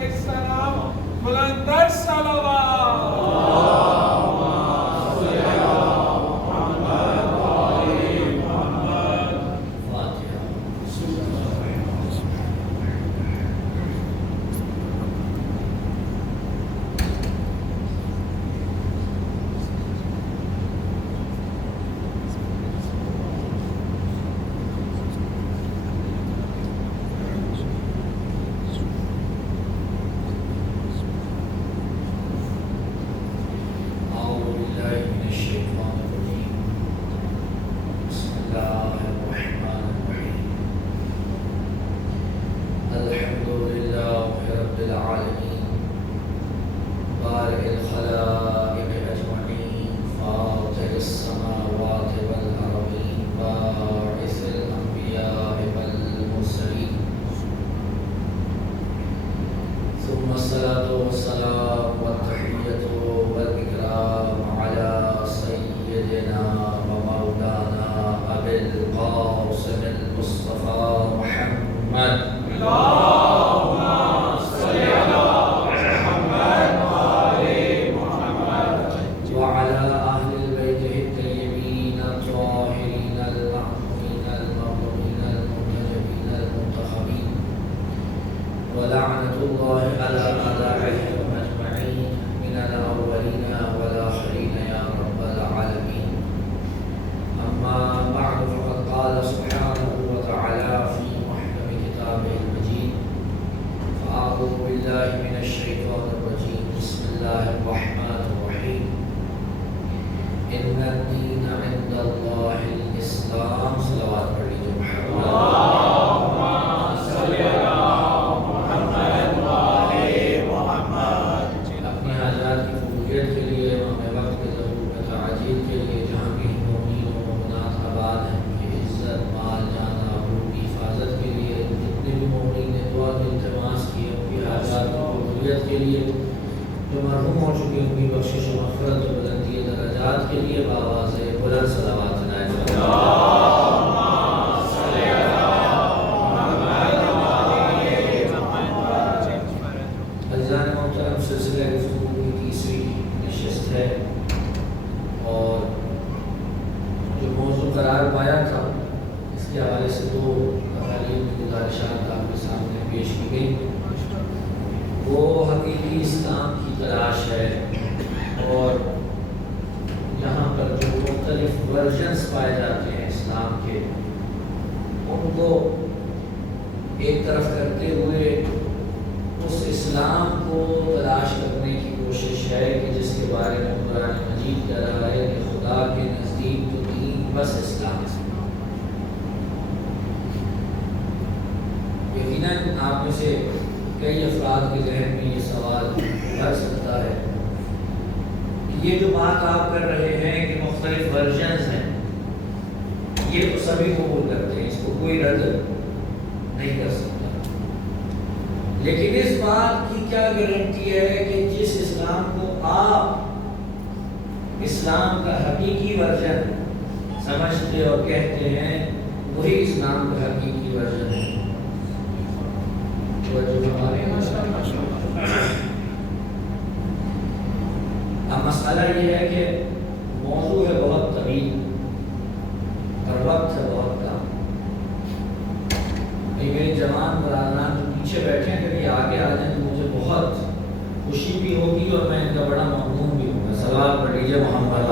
السلام بلندر صلوات کے لیے جو مرحوم ہو چکی ان کی بخشش و مغفرت و بلندی درجات کے لیے بآواز بلند صلوات سنائے عزیزان محترم، سلسلہ گفتگو کی تیسری نشست ہے اور جو موضوع قرار پایا تھا اس کے حوالے سے دو تعلیم کی گزارشات آپ کے سامنے پیش کی گئی۔ وہ حقیقی اسلام کی تلاش ہے اور یہاں پر جو مختلف ورژنس پائے جاتے ہیں اسلام کے ان کو ایک طرف کرتے ہوئے اس اسلام کو تلاش کرنے کی کوشش ہے کہ جس کے بارے میں قرآن مجید کہہ رہا ہے کہ خدا کے نزدیک تو دین بس اسلام ہے۔ یقیناً آپ میں سے کئی افراد کے ذہن میں یہ سوال اٹھ سکتا ہے کہ یہ جو بات آپ کر رہے ہیں کہ مختلف ورژنز ہیں، یہ تو سبھی قبول کرتے ہیں، اس کو کوئی رد نہیں کر سکتا، لیکن اس بات کی کیا گارنٹی ہے کہ جس اسلام کو آپ اسلام کا حقیقی ورژن سمجھتے اور کہتے ہیں وہی اسلام کا حقیقی ورژن ہے؟ اب مسئلہ یہ ہے کہ موضوع ہے بہت طویل اور وقت ہے بہت کم۔ میرے جوان برادران جو پیچھے بیٹھے ہیں کبھی آگے آ جائیں تو مجھے بہت خوشی بھی ہوگی اور میں ان کا بڑا ممنون بھی ہوں گا۔ صلوات پڑھ لیجیے محمد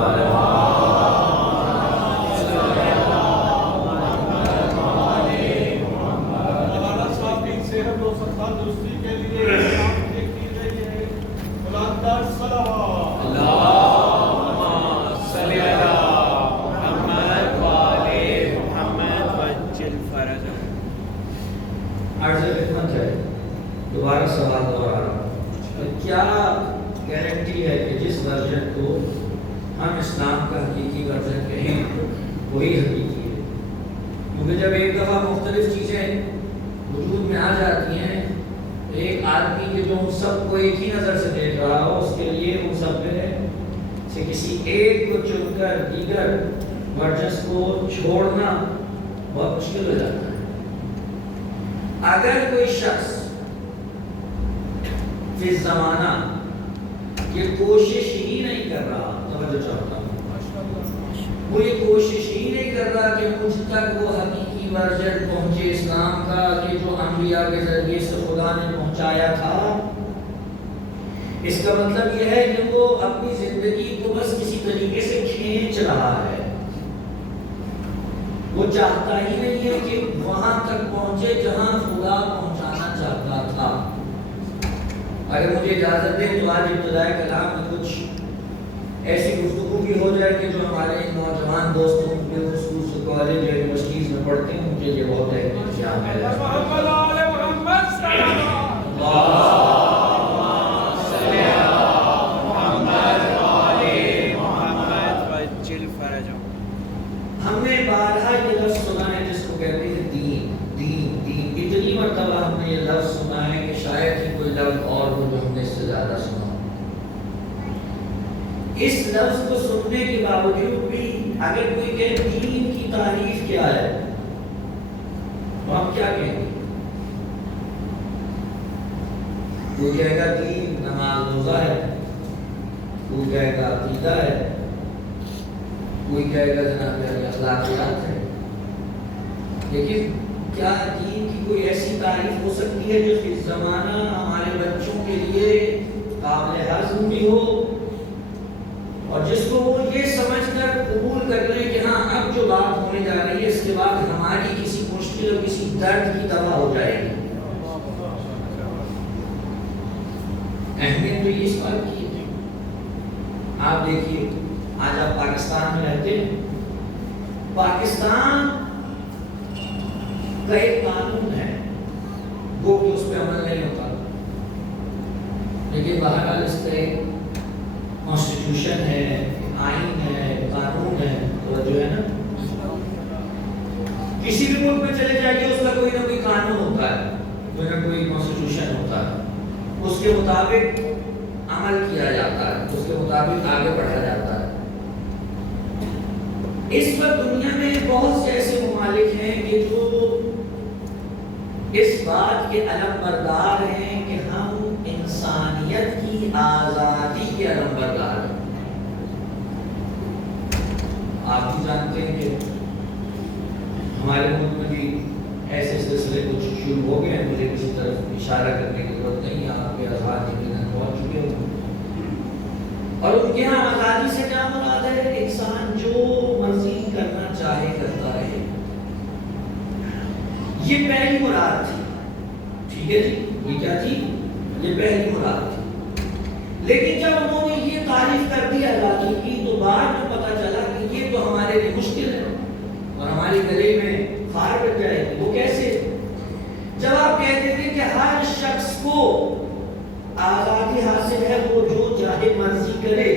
دوبارہ سوال دوہرا، کیا گارنٹی ہے کہ جس ورژن کو ہم اسلام کا حقیقی ورژن کہیں وہی حقیقی ہے؟ کیونکہ جب ایک دفعہ مختلف چیزیں وجود میں آ جاتی ہیں، ایک آدمی کے جو ان سب کو ایک ہی نظر سے دیکھ رہا ہو، اس کے لیے ان سب میں سے کسی ایک کو چن کر دیگر ورژنس کو چھوڑنا بہت مشکل ہو جاتا ہے۔ اگر کوئی شخص فی زمانہ یہ کوشش ہی نہیں کر رہا، توجہ چاہتا ہوں، وہ یہ کوشش ہی نہیں کر رہا کہ مجھ تک وہ حقیقی ورژن پہنچے اسلام کا کہ جو انبیاء کے ذریعے سے خدا نے پہنچایا تھا۔ اس کا مطلب یہ ہے کہ وہ اپنی زندگی کو بس کسی طریقے سے کھینچ رہا ہے، وہ چاہتا ہی نہیں ہے کہ وہاں تک پہنچے جہاں خدا پہنچانا چاہتا تھا۔ اگر مجھے اجازت دیں تو آج ابتدائے کلام میں کچھ ایسی گفتگو بھی ہو جائے کہ جو ہمارے نوجوان دوستوں بالخصوص کالج یا یونیورسٹیز میں پڑھتے ہیں، مجھے یہ بہت اہتمام ہے۔ محمد آل محمد صلی اللہ ہم نے بارہا یہ لفظ سنا ہے جس کو کہتے ہیں دین، دین، دین۔ اتنی مرتبہ ہم نے یہ لفظ سنا ہے کہ شاید ہی کوئی لفظ اور ہو جو ہم نے اس سے زیادہ سنا۔ اس لفظ کو سننے کے باوجود بھی اگر کوئی کہے دین کی تعریف کیا ہے تو ہم کیا کہیں گے؟ کوئی کہے گا دین نماز روزہ ہے، کوئی کہے گا عقیدہ ہے، کوئی کہے گا جناب اخلاقیات ہے۔ لیکن کیا دین کی کوئی ایسی تعریف ہو سکتی ہے جو اس زمانہ ہمارے بچوں کے لیے قابل ہضم بھی ہو اور جس کو وہ یہ سمجھ کر قبول کر لیں کہ ہاں اب جو بات ہونے جا رہی ہے اس کے بعد ہماری کسی مشکل اور کسی درد کی دوا ہو جائے گی؟ اہمیت تو یہ اس بات کی ہے۔ آپ دیکھیے آج آپ پاکستان میں رہتے ہیں، پاکستان کا ایک قانون ہے وہ کہ اس پہ عمل نہیں ہوتا، لیکن بہرحال اس کا ایک کانسٹیٹیوشن ہے، آئین ہے، قانون ہے، تو جو ہے نا کسی بھی ملک میں چلے جائیے اس کا کوئی نہ کوئی قانون ہوتا ہے، کوئی نہ کوئی کانسٹیٹیوشن ہوتا ہے، اس کے مطابق عمل کیا جاتا ہے، اس کے مطابق آگے بڑھا جاتا ہے۔ اس وقت دنیا میں بہت سے ایسے ممالک ہیں کہ جو اس بات کے علم بردار ہیں کہ ہم انسانیت کی آزادی کے علم بردار ہیں۔ آپ بھی جانتے ہیں کہ ہمارے ملک میں بھی ایسے سلسلے کچھ شروع ہو گئے ہیں، مجھے کسی طرف اشارہ کرنے کی ضرورت نہیں ہے، آپ کے اذہان یقیناً پہنچ چکے ہیں۔ اور ان کے ہاں آزادی سے کیا مراد ہے؟ انسان جو مرضی کرنا چاہے کرتا رہے، یہ پہلی مراد تھی، ٹھیک ہے جی، یہ کیا تھی؟ یہ پہلی مراد تھی۔ لیکن جب انہوں نے یہ تعریف کر دی آزادی کی تو بعد میں پتہ چلا کہ یہ تو ہمارے لیے مشکل ہے اور ہمارے گلے میں خار بن جائے گی۔ وہ کیسے؟ جب آپ کہتے تھے کہ ہر شخص کو آزادی حاصل ہے، وہ جو چاہے مرضی کرے،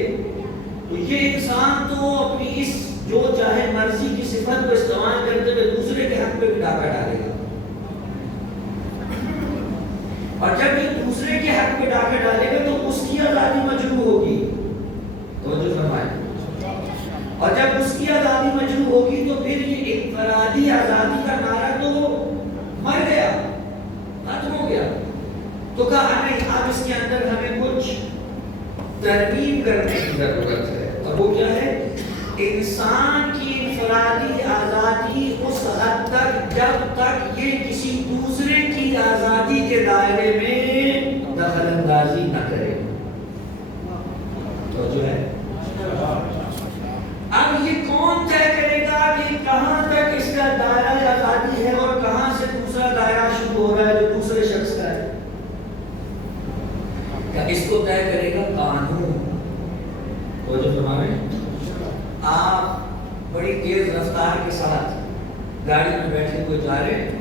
تو یہ انسان تو اپنی اس جو چاہے مرضی کی صفت کو استعمال کرتے ہوئے دوسرے کے حق پہ بھی ڈاکہ ڈالے گا، اور جب یہ دوسرے کے حق پہ ڈاکہ ڈالے گا تو اس کی آزادی مجروح ہوگی، توجہ فرمائیں، اور جب اس کی آزادی مجروح ہوگی تو پھر یہ انفرادی آزادی کا نعرہ تو مر گیا، ختم ہو گیا۔ تو کہا نہیں، اب اس کے اندر ہمیں کچھ ترمیم کرنے کی ضرورت ہے، اور وہ کیا ہے؟ انسان کی انفرادی آزادی اس حد تک جب تک یہ کسی دوسرے کی آزادی کے دائرے میں دخل اندازی نہ کرے، تو جو ہے اب یہ کون طے کرے گا کہ کہاں تک اس کا دائرہ آزادی ہے اور کہاں سے دوسرا دائرہ شروع ہو رہا ہے جو دوسرے شخص کا ہے؟ کیا اس کو طے کرے گا قانون؟ تو جو فرمائیں، آپ بڑی تیز رفتار کے ساتھ گاڑی میں بیٹھے ہوئے جا رہے ہیں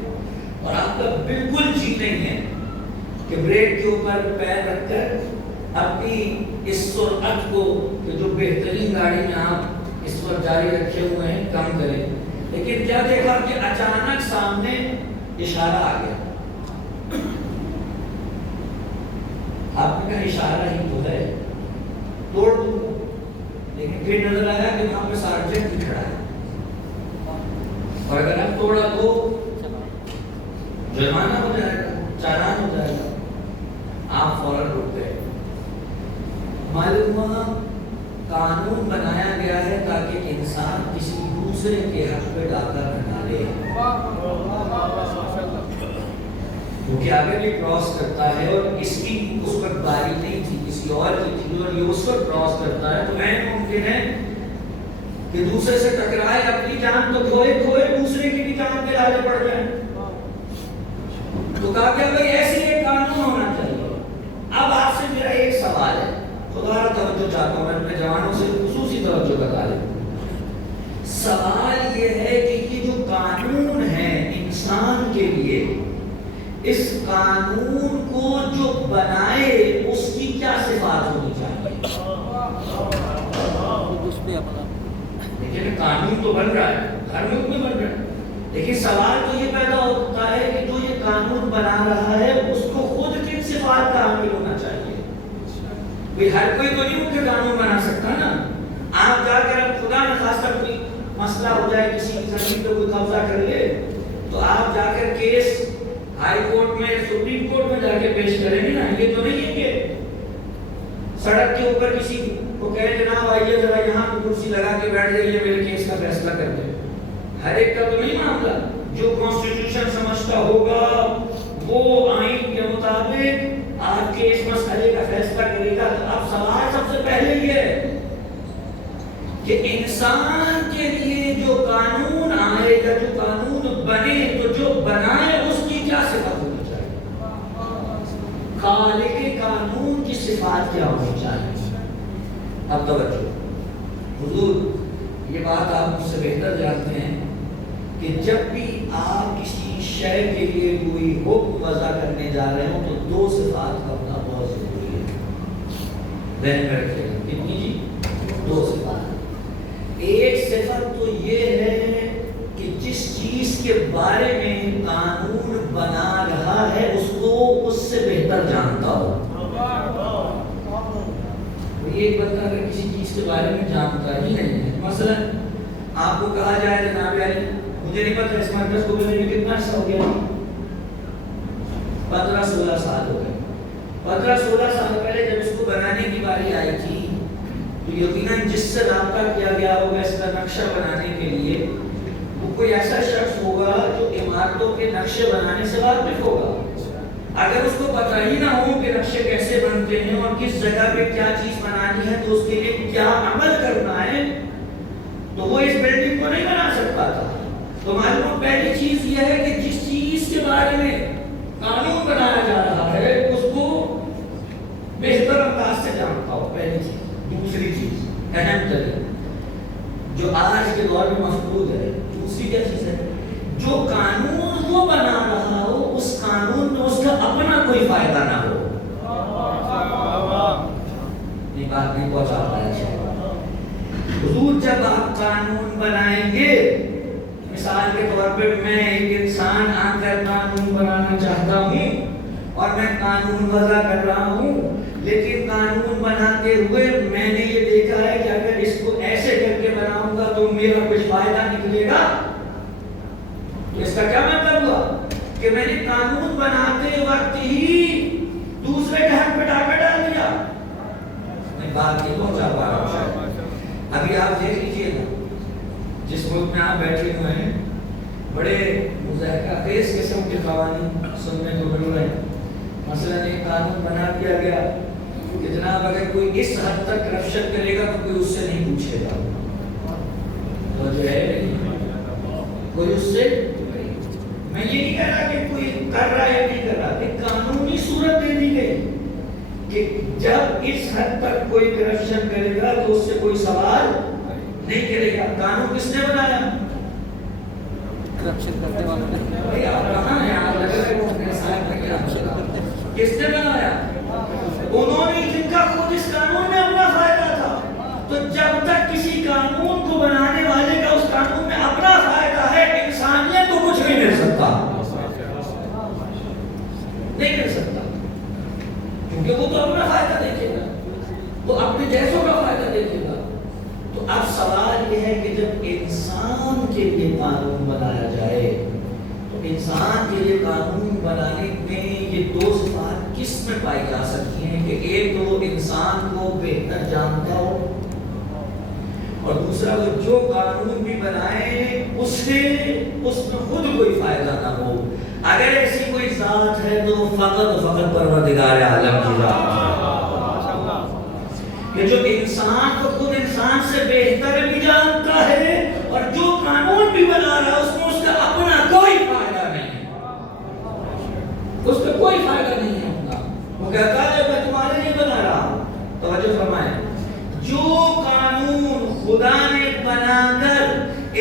اور آپ کا بالکل جی نہیں ہے کہ بریک کے اوپر پیر رکھ کر اپنی اس سرعت کو کہ جو بہترین گاڑی میں آپ اس پر جاری رکھے ہوئے ہیں کم کریں، لیکن کیا دیکھا کہ اچانک سامنے اشارہ آ گیا، آپ نے کہا اشارہ ہی تو ہے، توڑ دوں، لیکن پھر نظر آیا کہ وہاں پہ سارجنٹ بھی کھڑا ہے، اور اگر آپ توڑا تو جرمانہ ہو جائے گا، چالان ہو جائے گا۔ آپ آپ فوراً رک گئے. معلوم ہوا قانون بنایا گیا ہے تاکہ انسان کسی دوسرے کے حق پہ ڈاکہ نہ ڈالے. کیونکہ اگر یہ کراس کرتا ہے اور اس کی اس وقت باری نہیں تھی، کسی اور کی تھی، اور یہ اس وقت کراس کرتا ہے، تو ممکن ہے کہ دوسرے سے ٹکرائے، اپنی جان تو کھوئے دوسرے کی بھی جان پہ ڈالے پڑ جائیں. تو کہا کہ بھائی ایسے ایک قانون ہونا چاہیے. اب آپ سے میرا ایک سوال ہے، خدا توجہ چاہتا ہوں، میں اپنے جوانوں سے خصوصی توجہ بتا دیں. سوال یہ ہے کہ یہ جو قانون ہے انسان کے لیے، اس قانون کو جو بنائے اس کی کیا صفات ہونی چاہیے؟ لیکن قانون تو بن رہا ہے، ہر ملک میں بن رہا ہے، لیکن سوال تو یہ پیدا ہوتا ہے کہ جو یہ قانون بنا رہا ہے اس کو خود کن صفات کا حامل ہونا چاہیے. ہر کوئی تو نہیں مجھے قانون بنا سکتا نا. آپ جا کر اب خدا نہ خواستہ کوئی مسئلہ ہو جائے، کسی کی زمین پہ کوئی قبضہ کر لے، تو آپ جا کر کیس ہائی کورٹ میں، سپریم کورٹ میں جا کے پیش کریں گے نا. یہ تو نہیں ہے کہ سڑک کے اوپر کسی کو کہے جناب آئیے ذرا یہاں پہ کرسی لگا کے بیٹھ جائیے، میرے کیس کا فیصلہ کر دیں. ہر ایک کا تو نہیں معاملہ. جو کانسٹیٹیوشن سمجھتا ہوگا وہ آئین کے مطابق آپ کے اس مسئلے کا فیصلہ کرے گا. اب سوال سب سے پہلے یہ ہے کہ انسان کے لیے جو قانون آئے یا جو قانون بنے، تو جو بنائے اس کی کیا صفات ہونی چاہیے؟ خالق قانون کی صفات کیا ہونی چاہیے؟ اب توجہ حضور، یہ بات آپ مجھ سے بہتر جانتے ہیں کہ جب بھی آپ کسی شے کے لیے کوئی حکم وضع کرنے جا رہے ہوں تو دو صفات کا ہونا بہت ضروری ہے. ذہن میں رکھیے گا. کتنی جی؟ دو صفات. ایک صفت تو یہ ہے کہ جس چیز کے بارے میں قانون بنا رہا ہے اس کو اس سے بہتر جانتا ہو. ایک بندہ اگر کسی چیز کے بارے میں جانتا ہی نہیں ہے، مثلا آپ کو کہا جائے جناب علی مجھے نہیں پتا اس مرکز کو بنانے میں کتنا عرصہ ہو گیا، 15-16 سال ہو گئے. 15-16 سال پہلے جب اس کو بنانے کی باری آئی تھی تو یقیناً جس سے رابطہ کیا گیا ہوگا اس کا نقشہ بنانے کے لیے، وہ کوئی ایسا شخص ہوگا جو عمارتوں کے نقشے بنانے سے واقف ہوگا. اگر اس کو پتہ ہی نہ ہو کہ نقشے کیسے بنتے ہیں اور کس جگہ پہ کیا چیز بنانی ہے تو اس کے لیے کیا عمل کرنا ہے، تو وہ اس بلڈنگ کو نہیں بنا سکتا تھا. تو معلوم پہلی چیز یہ ہے کہ جس چیز کے بارے میں قانون بنایا جا رہا ہے اس کو بہتر انداز سے جانتا ہو، پہلی چیز. دوسری چیز اہم ترین جو آج کے دور میں مفقود ہے، دوسری کیا چیز ہے؟ جو قانون وہ بنا رہا ہو اس قانون میں اس کا اپنا کوئی فائدہ نہ ہو. یہ بات نہیں پہنچا پایا. حضور جب آپ قانون بنائیں گے، مثال کے طور پہ میں ایک انسان آ کر قانون بنانا چاہتا ہوں اور میں قانون وضع کر رہا ہوں، لیکن قانون بناتے ہوئے میں نے یہ دیکھا ہے کہ اگر اس کو ایسے کر کے بناؤں گا تو میرا کچھ فائدہ نکلے گا. تو اس کا کیا مطلب ہوا کہ میں نے قانون بناتے وقت ہی دوسرے کے حق پہ ڈاکہ ڈال دیا. میں بات نہیں پہنچا پا رہا ہوں. ابھی آپ دیکھ لیجیے نا، جس ملک میں آپ بیٹھے ہوئے ہیں بڑے مضحکہ خیز قسم کے قوانین سننے کو مل رہے ہیں. مثلا ایک قانون بنا دیا گیا کہ جناب اگر کوئی اس حد تک کرپشن کرے گا تو کوئی اس سے نہیں پوچھے گا. تو جو ہے کوئی اس سے، میں یہ نہیں کہہ رہا کہ کوئی کر رہا ہے یا نہیں کر رہا، ایک قانونی صورت دے دی گئی کہ جب اس حد تک کوئی کرپشن کرے گا تو اس سے کوئی سوال نہیں کرے گا. قانون کس نے بنایا؟ کرپشن کرتے والوں نے. بھائی آپ کہاں ہیں؟ آپ لگ رہے ہو اپنے ساتھ میں کس نے بنایا؟ انہوں نے، جن کا خود اس قانون میں اپنا فائدہ تھا. تو جب تک کسی قانون کو بنانے والے کا اس قانون میں اپنا فائدہ ہے، انسانیت کو کچھ نہیں مل سکتا، نہیں مل سکتا، کیونکہ وہ تو اپنا فائدہ دیکھے گا، وہ اپنے جیسوں کا فائدہ دیکھے گا. تو اب سوال یہ ہے کہ جب انسان کے لیے قانون بنایا جائے تو انسان کے لیے قانون بنانے میں یہ دو صفات کس میں پائی جا سکتی ہیں کہ ایک تو وہ انسان کو بہتر جانتا ہو، اور دوسرا وہ جو قانون بھی بنائے اس میں خود کوئی فائدہ نہ ہو۔ اگر ایسی کوئی ذات ہے تو فقط پروردگار عالم کی ذات ہے کہ جو انسان کو خود انسان سے بہتر بھی جانتا ہے، اور جو قانون بھی بنا رہا ہے اس میں اس کا اپنا کوئی فائدہ نہیں ہے، اس میں کوئی فائدہ نہیں ہے ہوگا۔ وہ کہتا ہے میں تمہارے لیے بنا رہا ہوں۔ توجہ فرمائیں، جو قانون خدا نے بنا کر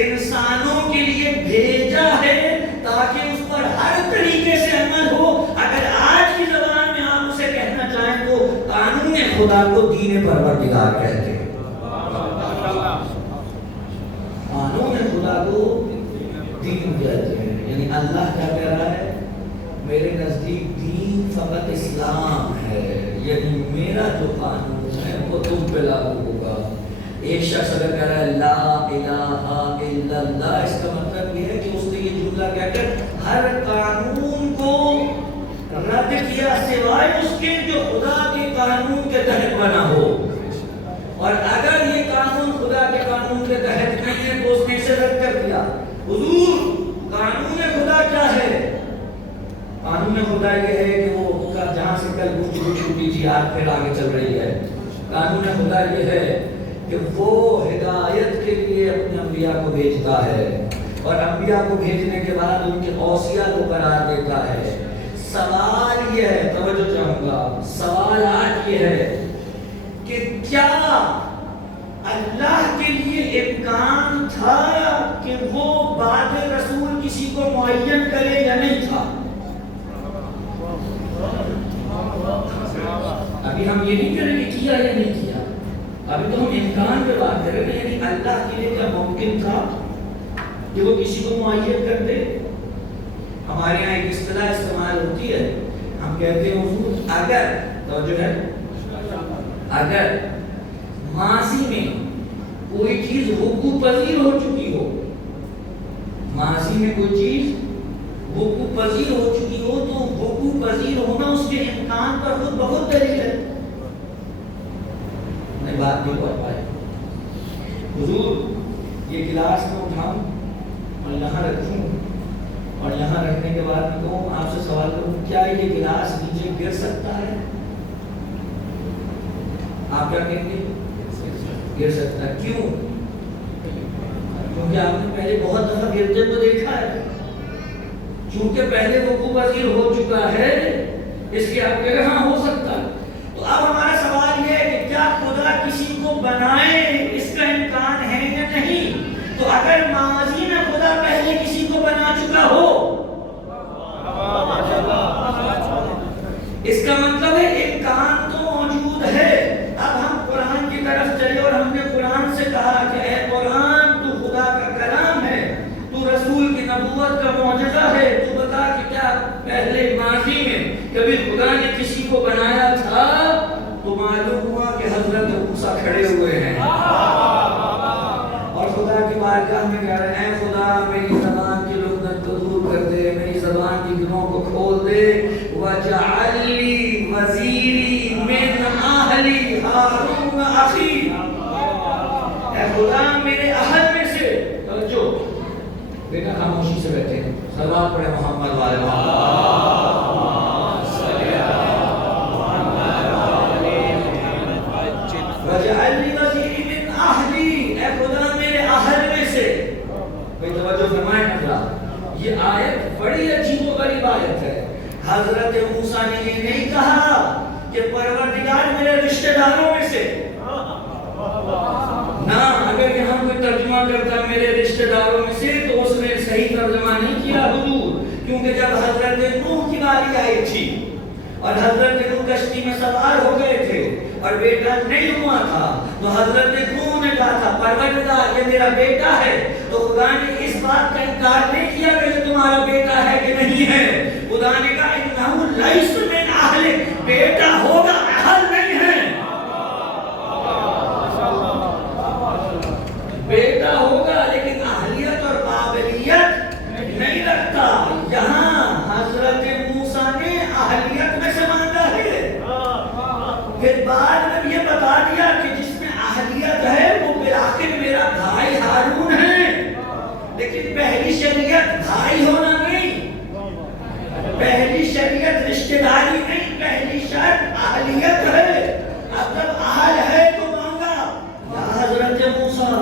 انسانوں کے لیے بھیجا ہے تاکہ اس پر ہر طریقے سے عمل ہو، اگر آج کی زبان میں آپ اسے کہنا چاہیں تو قانون خدا کو دین پروردگار کہتے ہیں۔ قانون خدا کو دین کہتے ہیں، یعنی اللہ کیا کہہ رہا ہے؟ میرے نزدیک دین فقط اسلام ہے، یعنی میرا جو قانون ہے وہ تم پہ لاگو ہوگا۔ ایک شخص اگر کہہ رہا ہے لا الہ الا اللہ، اس کا مطلب یہ ہے کہ اس نے یہ جملہ کہہ کر ہر قانون کو رد کیا سوائے اس کے جو خدا کے قانون کے تحت بنا ہو، اور اگر یہ قانون خدا کے قانون کے تحت نہیں ہے تو اس نے اسے رد کر دیا۔ حضور قانون خدا کیا ہے؟ قانون خدا یہ ہے کہ وہ جہاں سے کل گفتگو چھوٹی تھی آج پھر آگے چل رہی ہے۔ قانون خدا یہ ہے کہ وہ ہدایت کے لیے اپنے انبیاء کو بھیجتا ہے، اور انبیاء کو بھیجنے کے بعد ان کے اوصیہ کو قرار دیتا ہے۔ سوال یہ ہے، توجہ چاہوں گا، سوال آج یہ ہے کہ کیا اللہ کے لیے امکان تھا کہ وہ بعد رسول کسی کو معین کرے یا نہیں تھا؟ ابھی ہم یہ نہیں کریں گے کیا یا نہیں کیا، ابھی تو ہم امکان پہ بات کریں گے، یعنی اللہ کے لیے کیا ممکن تھا کہ وہ کسی کو معین کر دے؟ ہمارے یہاں ایک اصطلاح استعمال ہوتی ہے، ہم کہتے ہیں حضور اگر، توجہ ہے، اگر ماضی میں کوئی چیز وقوع پذیر ہو چکی ہو، ماضی میں کوئی چیز وقوع پذیر ہو چکی ہو تو وقوع پذیر ہونا اس کے امکان پر خود بہت دلیل ہے۔ میں بات نہیں پڑھ پائے۔ حضور یہ گلاس میں اٹھاؤں اور یہاں رکھوں، اور یہاں رکھنے کے بعد میں کہوں آپ سے سوال کروں کیا یہ گلاس نیچے گر سکتا ہے؟ آپ کیا کہیں گے؟ گر سکتا ہے۔ کیوں؟ کیونکہ آپ نے پہلے بہت دفعہ گرتے کو دیکھا ہے، چونکہ پہلے وقوع پذیر ہو چکا ہے، اس لیے آپ کہہ رہے ہاں ہو سکتا ہے۔ تو اب ہمارا سوال یہ ہے کہ کیا خدا کسی کو بنائے اس کا امکان ہے یا نہیں؟ تو اگر ماضی میں خدا پہلے کسی کو بنا چکا ہو، اس کا مطلب ہے امکان تو موجود ہے۔ اب ہم قرآن کی طرف چلے اور ہم نے قرآن سے کہا کہ اے قرآن تو خدا کا کلام ہے، تو رسول کی نبوت کا معجزہ ہے، تو بتا کہ کیا پہلے ماضی میں کبھی خدا نے کسی کو بنایا تھا؟ تو معلوم ہوا کہ حضرت موسیٰ کھڑے ہوئے ہیں اور خدا کی بارگاہ میں کہہ رہے ہیں خدا میری زبان کی لغت کو دور کر دے، میری زبان کی گناہوں کو کھول دے، وَجَعَلْ لِي وَزِيرِي مِنْ أَهْلِي هَارُونَ أَخِي، اے خدا میرے اہل میں سے، توجہ بیٹا خاموشی سے بیٹھے صلوات پڑھے محمد والے محمد، وَجَعَلْ لِي وَزِيرِي مِنْ أَهْلِي، اے خدا میرے اہل میں سے۔ بھئی توجہ فرمائیں حضرات، یہ آیت بڑی عجیب و غریب آیت ہے۔ حضرت موسیٰ نے یہ نہیں کہا کہ پروردگار میرے رشتہ داروں میں سے، نہ اگر یہاں کوئی ترجمہ کرتا میرے رشتہ داروں میں سے تو اس نے صحیح ترجمہ نہیں کیا حضور، کیونکہ جب حضرت نوح کی باری آئی تھی اور حضرت نوح کشتی میں سوار ہو گئے تھے اور بیٹا نہیں ہوا تھا تو حضرت نوح نے کہا تھا پروردگار یہ میرا بیٹا ہے، تو خدا نے اس بات کا انکار نہیں کیا کہ یہ تمہارا بیٹا ہے کہ نہیں ہے، خدا نے کہا انہو لیس من اہلک، بیٹا ہوگا اہل نہیں ہے، بیٹا ہوگا لیکن اہلیت اور قابلیت نہیں رکھتا۔ یہاں حضرت موسیٰ نے اہلیت میں سے مانگا ہے پھر بعد میں یہ بتا دیا کہ جس میں اہلیت ہے وہ بالآخر میرا بھائی ہارون ہے، لیکن پہلی شریعت بھائی ہونا نہیں، پہلی شریعت رشتہ داری نہیں، پہلی شرط اہلیت ہے۔ اب جب اہل ہے تو مانگا، یا حضرت موسیٰ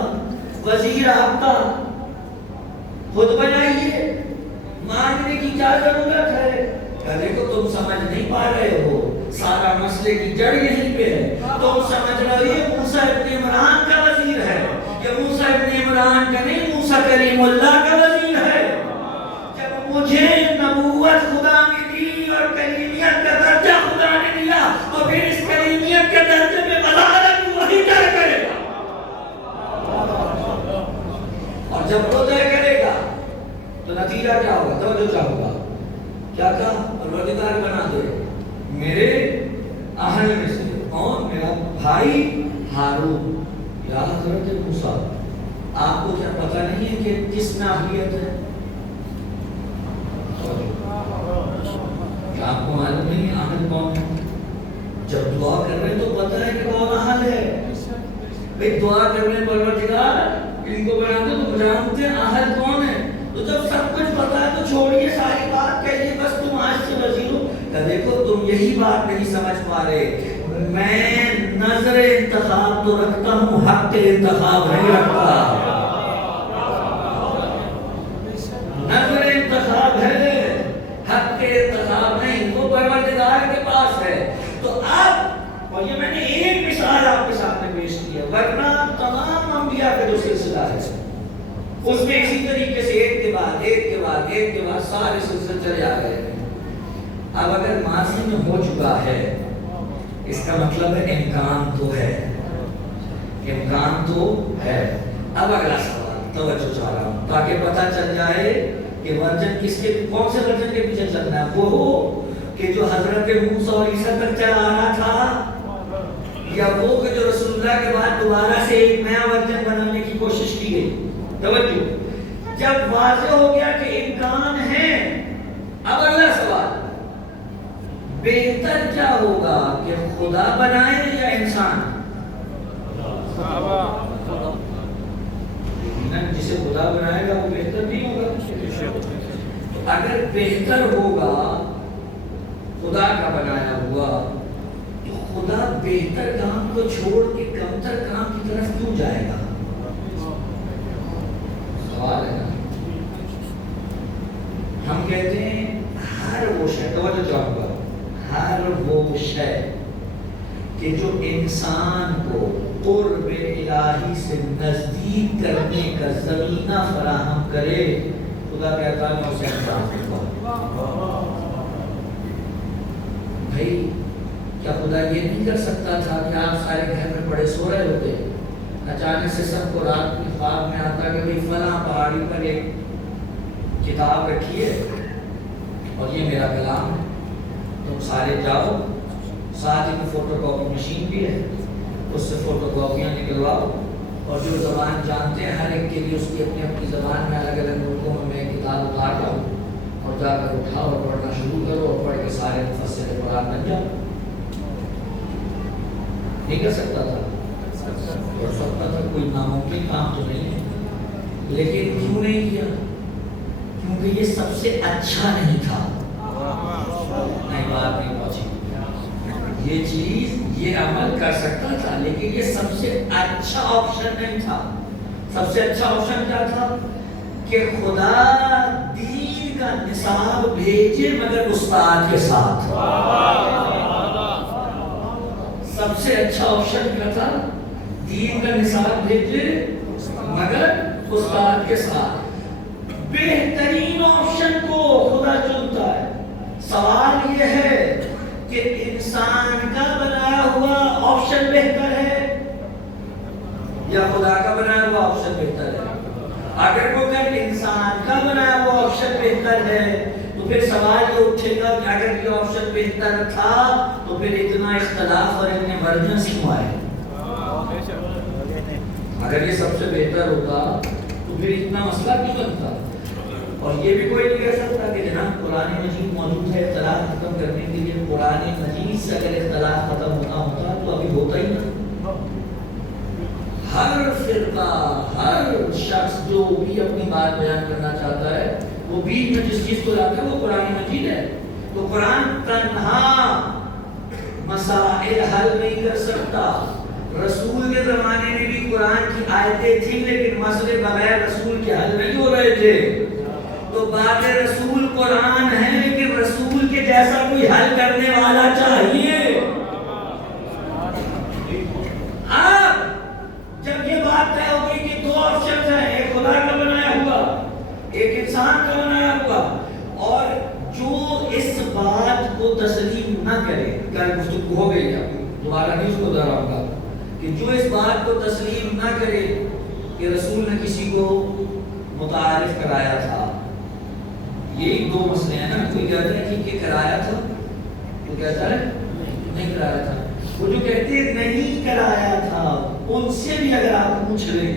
وزیر آپ کا خود بنائیے، مانگنے کی کیا ضرورت ہے؟ دیکھو تم سمجھ نہیں پا رہے ہو، سارا مسئلے کی جڑ یہیں پہ ہے۔ تم سمجھ رہے ہو موسیٰ ابن عمران کا وزیر ہے، یہ موسیٰ ابن عمران کا نہیں، موسیٰ کلیم اللہ کا وزیر ہے۔ جب مجھے نبوت خدا نے دی اور کلیمیت کا درجہ خدا نے دیا، تو پھر اس کلیمیت کے درجے میں وزارت وہی طے کرے گا، اور جب وہ طے کرے گا تو نتیجہ کیا ہوگا؟ توجہ کیا ہوگا؟ کیا کہا؟ پروردگار بنا دے میرے اہل میں سے کون؟ میرا بھائی ہارون۔ یا حضرت موسیٰ آپ کو کیا پتہ نہیں ہے کہ کس میں اہلیت ہے؟ کیا آپ کو معلوم نہیں اہل کون ہے؟ جب دعا کر رہے ہیں تو پتہ ہے کہ کون اہل ہے۔ بھئی دعا کر رہے ہیں پروردگار ان کو بنا دے تو جانتے ہیں اہل کون ہے۔ تو جب سب کچھ پتا ہے تو چھوڑیے ساری بات، کہیے بس تم آج سے وزیر ہو۔ کہ دیکھو تم یہی بات نہیں سمجھ پا رہے، میں نظر انتخاب تو رکھتا ہوں، حق انتخاب نہیں رکھتا۔ نظر انتخاب ہے، حق انتخاب نہیں، وہ پروردگار کے پاس ہے۔ تو اب اور یہ میں نے ایک مثال آپ کے سامنے پیش کی ہے، ورنہ تمام انبیاء کا جو سلسلہ ہے اس میں اسی طریقے سے ایک کے بعد ایک کے بعد ایک کے بعد سارے سلسلے چلے آ رہے ہیں۔ اب اگر ماضی میں ہو چکا ہے اس کا مطلب ہے امکان تو ہے، امکان تو ہے۔ اب اگلا سوال توجہ چاہ رہا ہوں تاکہ پتہ چل جائے کہ ورجن کس کے، کون سے ورجن کے پیچھے چلنا ہے، وہ کہ جو حضرت موسیٰ اور عیسیٰ تک چلا آنا تھا، یا وہ کہ جو رسول اللہ کے بعد دوبارہ سے ایک نیا ورجن بنانے کی کوشش کی گئی۔ توجہ، جب واضح ہو گیا کہ امکان ہے، اب اگلا سوال بہتر کیا ہوگا کہ خدا بنائے یا انسان؟ جسے خدا بنائے گا وہ بہتر نہیں ہوگا۔ اگر بہتر ہوگا خدا کا بنایا ہوا تو خدا بہتر کام کو چھوڑ کے کمتر کام کی طرف کیوں جائے گا؟ سوال ہے نا۔ ہم کہتے ہیں ہر وہ شے، توجہ چاہوں گا، ہر وہ شے کہ جو انسان کو قرب الہی سے نزدیک کرنے کا زمینہ فراہم کرے، خدا کہتا ہے میں اسے انجام دوں گا۔ بھائی کیا خدا یہ نہیں کر سکتا تھا کہ آپ سارے گھر میں بڑے سو رہے ہوتے، اچانک سے سب کو رات کی خواب میں آتا کہ بھائی فلاں پہاڑی پر ایک کتاب رکھی ہے اور یہ میرا کلام ہے، تم سارے جاؤ، ساتھ ہی میں فوٹو کاپی مشین بھی ہے، اس سے فوٹو کاپیاں نکلواؤ، اور جو زبان جانتے ہیں ہر ایک کے لیے اس کی اپنی اپنی زبان میں الگ الگ ملکوں میں کتاب اتار لاؤ اور جا کر اٹھاؤ اور پڑھنا شروع کرو اور پڑھ کے سارے مفسر قرآن بن جاؤ۔ نہیں کر سکتا تھا؟ کر سکتا تھا، کوئی ناممکن کام تو نہیں ہے، لیکن کیوں نہیں کیا؟ کیونکہ یہ سب سے اچھا نہیں تھا۔ نہیں، بات نہیں پہنچی۔ یہ چیز، یہ عمل کر سکتا تھا لیکن یہ سب سے اچھا آپشن نہیں تھا۔ سب سے اچھا آپشن کیا تھا؟ کہ خدا دین کا نصاب بھیجے مگر استاد کے ساتھ۔ سب سے اچھا آپشن کیا تھا؟ دین کا نصاب بھیجے مگر استاد کے ساتھ۔ بہترین آپشن کو خدا چنتا ہے۔ سوال یہ ہے کہ انسان کا بنایا ہوا آپشن بہتر ہے یا خدا کا بنایا ہوا آپشن بہتر ہے؟ اگر وہ کہ انسان کا بنایا ہوا آپشن بہتر ہے تو پھر سوال یہ اٹھے گا کہ اگر یہ آپشن بہتر تھا تو پھر اتنا اختلاف اور اتنے ورجنس کیوں آئے؟ اگر یہ سب سے بہتر ہوتا تو پھر اتنا مسئلہ کیوں بنتا؟ اور یہ بھی کوئی نہیں کہہ سکتا کہ جناب قرآن مجید موجود ہے، اختلاف ختم کرنے کے لیے قرآن مجید سے اگر اختلاف ختم ہونا ہوتا جو بھی اپنی بات بیان کرنا چاہتا ہے وہ بیچ میں جس چیز کو لاتا ہے وہ قرآن مجید ہے. تو قرآن تنہا مسائل حل نہیں کر سکتا. رسول کے زمانے میں بھی قرآن کی آیتیں تھیں لیکن مسئلے بغیر رسول کے حل نہیں ہو رہے تھے. تو بعد رسول قرآن ہے لیکن رسول کے جیسا کوئی حل کرنے والا چاہیے. اب جب یہ بات طے ہو گئی کہ دو آپشن ہیں, ایک خدا کا بنایا ہوا ایک انسان کا بنایا ہوا, اور جو اس بات کو تسلیم نہ کرے, کل گفتگو ہو گئی ہے دوبارہ نہیں اس کو دہراؤں گا, کہ جو اس بات کو تسلیم نہ کرے کہ رسول نے کسی کو متعارف کرایا تھا. یہی دو مسئلے ہیں نا, کوئی کہتا ہے کہ یہ کرایا تھا, کوئی کہتا ہے نہیں کرایا تھا. وہ جو کہتے ہیں نہیں کرایا تھا ان سے بھی اگر آپ پوچھ لیں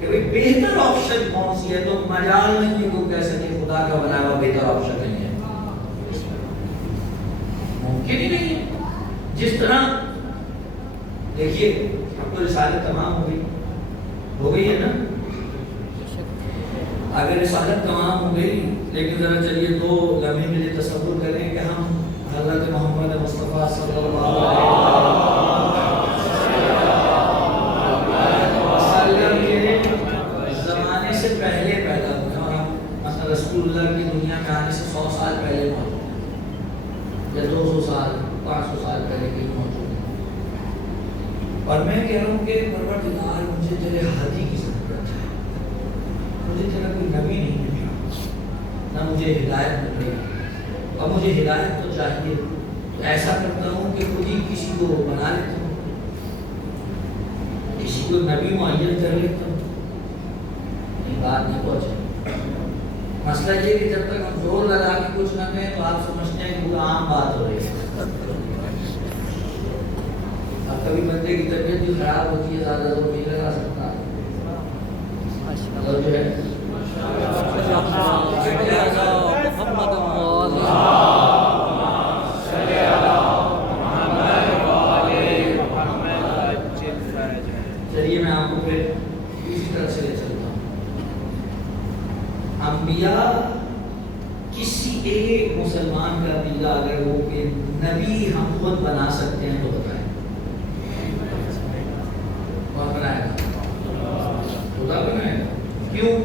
کہ بھئی بہتر آپشن کون سی ہے تو مجال نہیں ہے کوئی کہہ سکے خدا کا بنایا ہوا بہتر آپشن نہیں ہے. ممکن ہی نہیں ہے. جس طرح دیکھیے اب تو رسالت تمام ہو گئی ہے نا. اگر رسالت تمام ہو گئی لیکن ذرا چلیے دو لمحے کے لیے تصور کریں کہ ہم حضرت محمد مصطفیٰ صلی اللہ علیہ وسلم کے زمانے سے پہلے پیدا ہوئے اور ہم مثلا رسول اللہ کی دنیا میں آنے سے 100 سال پہلے موجود ہیں یا 200 سال 500 سال پہلے بھی موجود ہیں. اور میں کہہ رہا ہوں کہ پروردگار مجھے تیرے ہادی کی ضرورت ہے, مجھے تیرا کوئی نبی نہیں ملا, نہ مجھے ہدایت مل رہی, اب مجھے ہدایت تو چاہیے. تو ایسا کرتا ہوں کہ خود ہی کسی کو بنا لیتا ہوں, کسی کو نبی معین کر لیتا ہوں. یہ بات نہیں پہنچے. مسئلہ یہ کہ جب تک ہم زور لگا کے کچھ نہ کہیں تو آپ سمجھتے ہیں کہ وہ عام بات ہو رہی ہے. اب کبھی بندے کی طبیعت بھی خراب ہوتی ہے, زیادہ زور نہیں لگا سکتا جو ہے چلیے میں آپ کو پھر اسی طرح سے لے چلتا ہوں. انبیاء کسی ایک مسلمان کا عقیدہ اگر وہ کہ نبی ہم خود بنا سکتے ہیں تو بتائیں کون بنائے گا؟ خدا بنائے گا. کیوں؟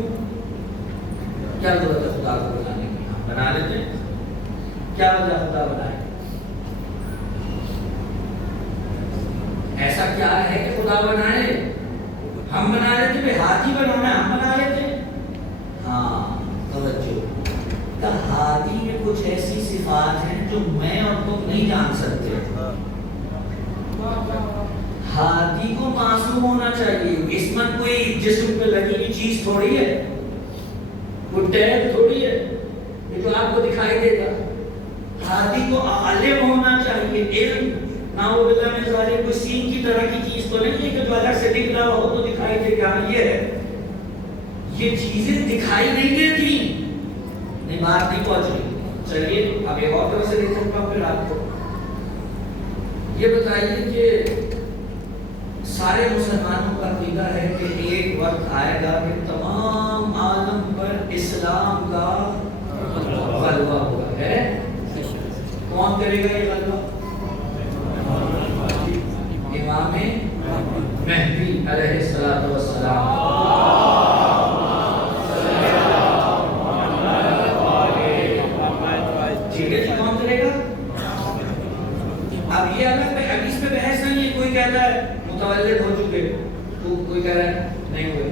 کیا ضرورت ہے خدا کو بنانے کی؟ ہم بنا لیتے ہیں. کیا وجہ خدا بنائے؟ ایسا کیا ہے کہ خدا بنائے؟ ہم بنا لیتے ہیں, ہاتھی بنانا ہم بنا لیتے ہیں. ہاں توجہ, کہ ہاتھی میں کچھ ایسی صفات ہیں جو میں اور تم نہیں جان سکتے. ہاتھی کو معصوم ہونا چاہیے. عصمت کوئی جسم پہ لگی ہوئی چیز تھوڑی ہے, وہ ٹیگ تھوڑی ہے یہ جو آپ کو دکھائی دے گا. ہاتھی کو عالم ہونا چاہیے. علم ناؤ باللہ میں ظاہر کوئی سین کی طرح کی چیز تو نہیں ہے کہ جو الگ سے دکھ رہا ہو تو دکھائی دے گا. یہ ہے, یہ چیزیں دکھائی نہیں دیتی. نہیں بات نہیں پہنچ رہی. چلیے اب ایک اور طرح سے دیکھ سکتا ہوں. پھر آپ کو یہ بتائیے کہ سارے مسلمانوں کا عقیدہ ہے کہ ایک وقت آئے گا کہ تمام عالم پر اسلام کا غلبہ ہوگا. ہے کون کرے گا یہ غلبہ؟ امام مہدی علیہ الصلوۃ والسلام. ٹھیک ہے جی, کون کرے گا؟ اب یہ الگ حدیث میں بحث نہیں ہے. کوئی کہتا ہے متولد ہو چکے, تو کوئی کہہ رہا ہے نہیں ہوئے.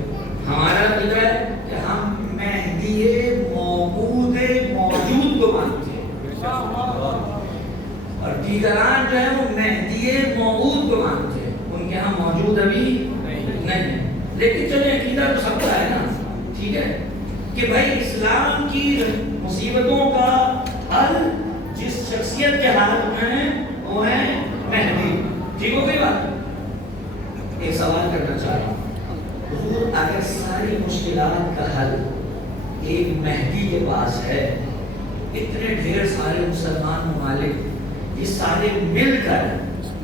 ہمارا عقیدہ ہے کہ ہم مہدی موجود کو مانتے ہیں اور دیگران جو ہے وہ مہدی موعود کو مانتے ہیں. ان کے ہاں موجود ابھی نہیں ہے. لیکن چلے عقیدہ تو سب کا ہے نا. ٹھیک ہے کہ بھائی اسلام کی مصیبتوں کا حل جس شخصیت کے ہاتھ میں ہے وہ ہے مہدی. ٹھیک ہو گئی بات. ایک سوال کرنا چاہ رہا ہوں. حضور اگر ساری مشکلات کا حل ایک مہدی کے پاس ہے, اتنے ڈھیر سارے مسلمان ممالک یہ سارے مل کر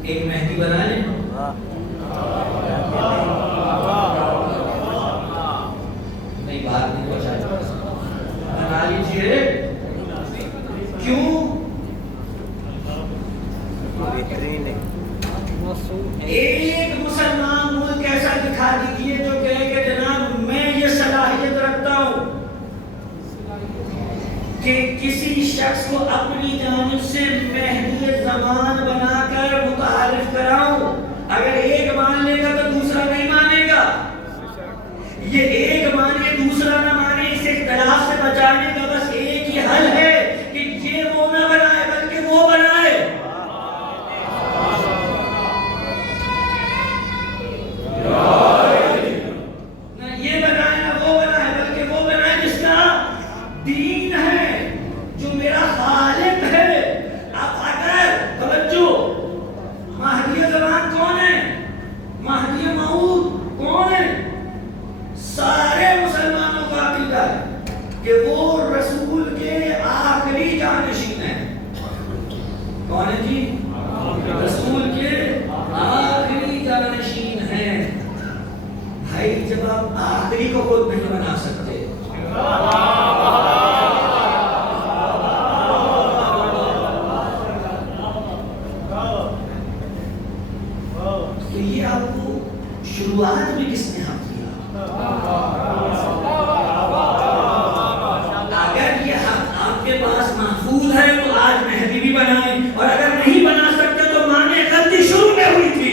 ایک مہدی بنا لیں, ایک مسلمان ملک ایسا دکھا دیجیے جو کہے کہ جناب میں یہ صلاحیت رکھتا ہوں کہ کسی شخص کو اپنی جانب سے مہدی زمان بنا کر متعارف کراؤں. اگر ایک مان لے گا تو دوسرا نہیں مانے گا. یہ ایک مانے دوسرا نہ مانے، اس اختلاف سے بچانے کا بس ایک ہی حل ہے کہ یہ وہ نہ بنائے بلکہ وہ بنائے. نہ یہ بنائے نہ وہ بنائے بلکہ وہ بنائے جس کا دین ہے، جو میرا خالق ہے. اب اگر توجہ، مہدی زمان کون ہے؟ مہدی موعود کون ہے؟ سارے مسلمانوں کا عقیدہ ہے کہ وہ رسول کے آخری جانشین ہیں. کون ہے جی؟ رسول کے آخری جانشین ہیں. بھائی جب آپ آخری کو خود نہیں بنا سکتے تو یہ آپ کو شروعات میں کس نے حق دیا؟ اگر یہ حق آپ کے پاس محفوظ ہے تو آج مہدی بھی بنائیں، اور اگر نہیں بنا سکتے تو مانے غلطی شروع میں ہوئی تھی.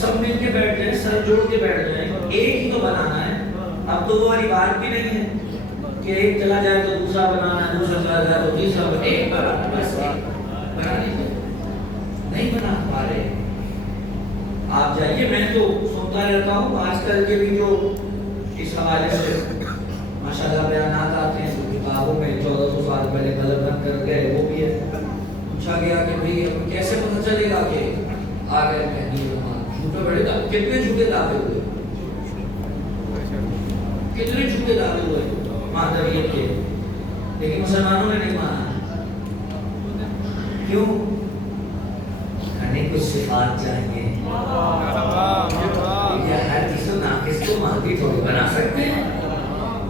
سب مل کے بیٹھ جائیں، سر جوڑ کے بیٹھ جائیں، ایک ہی تو بنانا ہے. اب تو وہ والی بات بھی نہیں ہے کہ ایک چلا جائے تو دوسرا بنانا ہے، دوسرا چلا جائے تو تیسرا بنانا ہے. ایک بس بنانے کو نہیں بنا پا رہے. آپ جائیے، میں تو سنتا رہتا ہوں آج کل کے بھی جو اس حوالے سے ماشاءاللہ بیانات آتے ہیں کتابوں میں 1400 سال پہلے غلط نہ کر گئے، وہ بھی ہے. پوچھا گیا کہ بھئی کیسے پتہ چلے گا کہ آ گئے مہدی زمان؟ جھوٹے بڑے کتنے جھوٹے دعوے ہوئے، کتنے جھوٹے دعوے ہوئے مہدویت کے، لیکن مسلمانوں نے نہیں مانا. کیوں؟ ہمیں کچھ صفات چاہیے. ہر کسی ناقص کو مہدی تھوڑی بنا سکتے ہیں.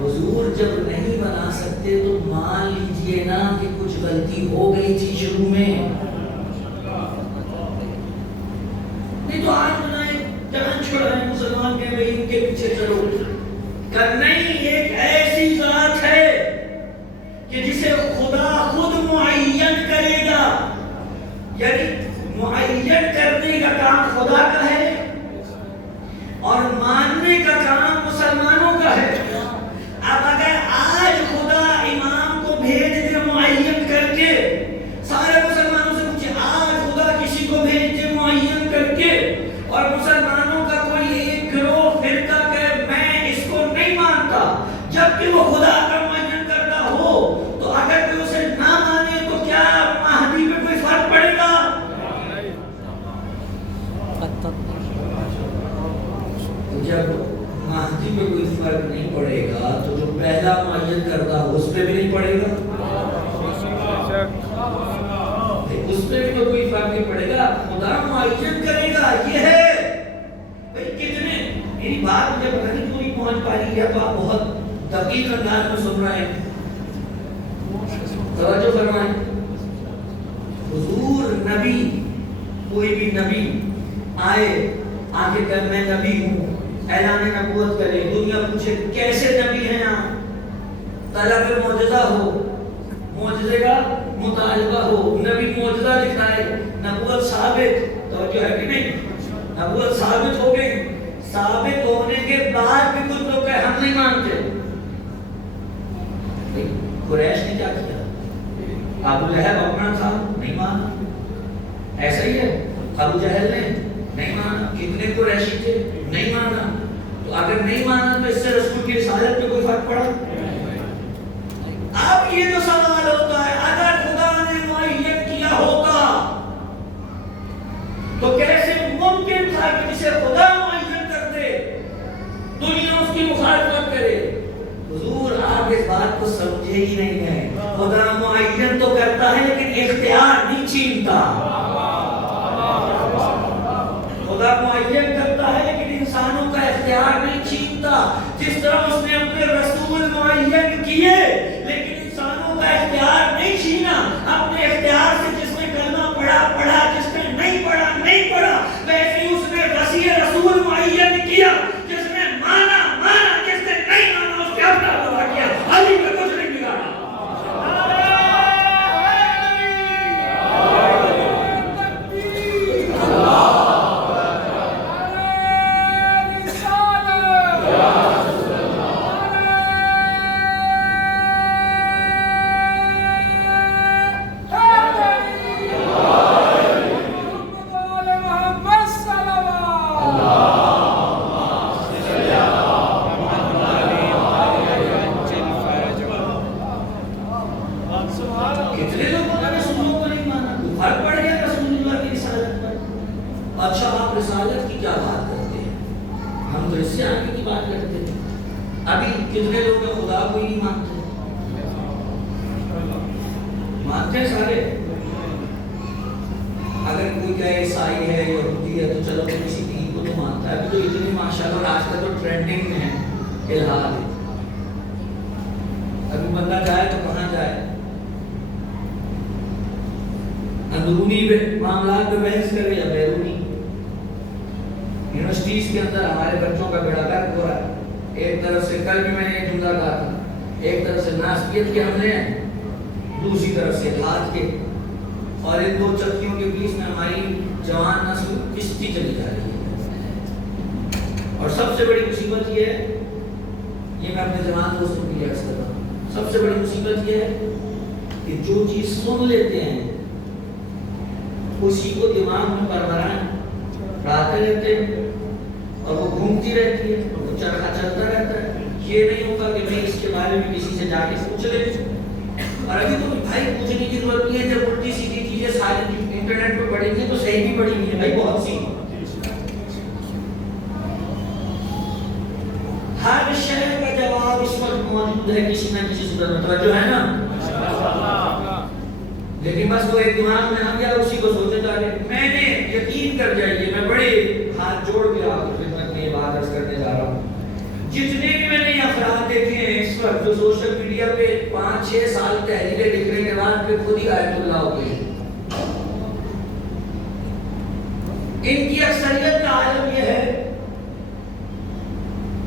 حضور جب نہیں بنا سکتے تو مان لیجئے نا کہ کچھ غلطی ہو گئی تھی شروع میں. نہیں تو آج بنائے جان چھوڑائے مسلمان کے بھئی ان کے پیچھے چلو. نہیں، ایک ایسی ذات ہے کہ جسے خدا خود معین کرے گا، یعنی معین کرنے کا کام خدا کا ہے اور ماننے کا کام مسلمانوں کا ہے. اب اگر آج خدا امام کو بھیج دے معین کر کے، سارے مسلمانوں سے پوچھے آج خدا کسی کو بھیج دے معین کر کے، اور مسلمانوں کا کوئی ایک گروہ فرقہ کہ میں اس کو نہیں مانتا جبکہ وہ خدا کا معین کرتا ہو، تو اگر کوئی اسے نہ مانے تو کیا مہدی پہ کوئی فرق پڑے گا؟ جب مہدی پہ کوئی فرق نہیں پڑے گا تو جو پہلا معین کرتا ہو اس پہ بھی نہیں پڑے گا. اس پہ بھی تو کوئی فرق نہیں پڑے گا. خدا معین کرے گا. یہ ہے بھئی کتنے میری بات مجھے پتہ نہیں پوری پہنچ پا رہی ہے تو آپ بہت دقیق انداز میں سن رہے ہیں. توجہ فرمائیں. حضور نبی، کوئی بھی نبی آئے آ کے کہ میں نبی ہوں، اعلان نبوت کرے، دنیا پوچھے کیسے نبی ہیں آپ؟ طلب معجزہ ہو، معجزے کا مطالبہ ہو، نبی معجزہ دکھائے، نبوت ثابت. توجہ ہے کہ نہیں؟ نبوت ثابت ہو گئی. ثابت ہونے کے بعد بھی کچھ لوگ کہے ہم نہیں مانتے. قریش نے کیا کیا؟ ابو لہب اپنا تھا، نہیں مانا. ایسا ہی ہے. ابو جہل نے نہیں مانا. کتنے قریشی تھے، نہیں مانا. تو اگر نہیں مانا تو اس سے رسول کی رسالت پہ کوئی فرق پڑا؟ آپ اب یہ جو سوال ہوتا ہے اگر خدا نے معین کیا ہوتا تو کیسے ممکن تھا کہ جسے خدا معین کر دے دنیا اس کی مخالفت کرے؟ حضور آپ اس بات کو سمجھے ہی نہیں ہیں. خدا معین تو کرتا ہے لیکن اختیار نہیں چھینتا. خدا معین کرتا ہے لیکن انسانوں کا اختیار نہیں چھینتا. جس طرح اس نے اپنے رسول معین کیے لیکن انسانوں کا اختیار نہیں چھینا. اپنے اختیار سے جس نے کلمہ پڑھا جس نے نہیں پڑھا ویسے ہی اس نے وسیع رسول معین کیا. جس نے مانا جس نے نہیں مانا اس کے اپنا پورا کیا. علی میں کچھ نہیں بگاڑا. کتنے لوگوں نے رسولوں کو نہیں مانا؟ فرق پڑ گیا رسول اللہ کی رسالت پر. اچھا آپ رسالت کی کیا بات کرتے ہیں؟ ہم تو اس سے آگے کی بات کرتے ہیں. ابھی کتنے لوگ خدا کو ہی نہیں مانتے؟ مانتے ہیں سارے. اگر کوئی کہے عیسائی ہے یہودی ہے تو چلو کسی دین کو تو مانتا ہے. تو اتنی ماشاءاللہ آج کل تو ٹرینڈنگ میں ہے الہاد ہے. ابھی بندہ جائے تو کہاں جائے؟ اندرونی معاملات پہ بحث کرے یا بیرونی؟ یونیورسٹیز کے اندر ہمارے بچوں کا بیڑا غرق ہو رہا ہے. ایک طرف سے کل بھی میں نے یہ جملہ کہا تھا, ایک طرف سے ناسبیت کے حملے ہیں, دوسری طرف سے الحاد کے. اور ان دو چکیوں کے بیچ میں ہماری جوان نسل کشتی چلی جا رہی ہے. اور سب سے بڑی مصیبت یہ ہے, یہ میں اپنے جوان دوستوں کے لیے عرض کر رہا ہوں, سب سے بڑی مصیبت یہ ہے کہ جو چیز سن لیتے ہیں اسی کو دماغ میں پرورائیں پڑھاتے رہتے ہیں اور وہ گھومتی رہتی ہے, وہ چرخا چلتا رہتا ہے. یہ نہیں ہوتا کہ میں اس کے بارے میں کسی سے جا کے پوچھ لے. اور ابھی تو بھائی پوچھنے کی ضرورت نہیں ہے. جب الٹی سیدھی چیزیں ساری انٹرنیٹ پہ پڑھی گی تو صحیح بھی پڑھی گی بھائی, بہت سی. ہر شے کا جواب اس وقت موجود ہے کسی نہ کسی صورت میں. توجہ ہے نا؟ لیکن بس وہ ایک دماغ میں آ گیا, اسی کو سوچے جا رہے. میں نے یقین کر جائیے, میں بڑے ہاتھ جوڑ کے آپ کی خدمت میں یہ بات عرض کرنے جا رہا ہوں. جتنے بھی میں نے افراد دیکھے ہیں اس وقت جو سوشل میڈیا پہ 5-6 سال تحریریں لکھنے کے بعد پہ خود ہی آیت اللہ ہو گئی, ان کی اکثریت کا عالم یہ ہے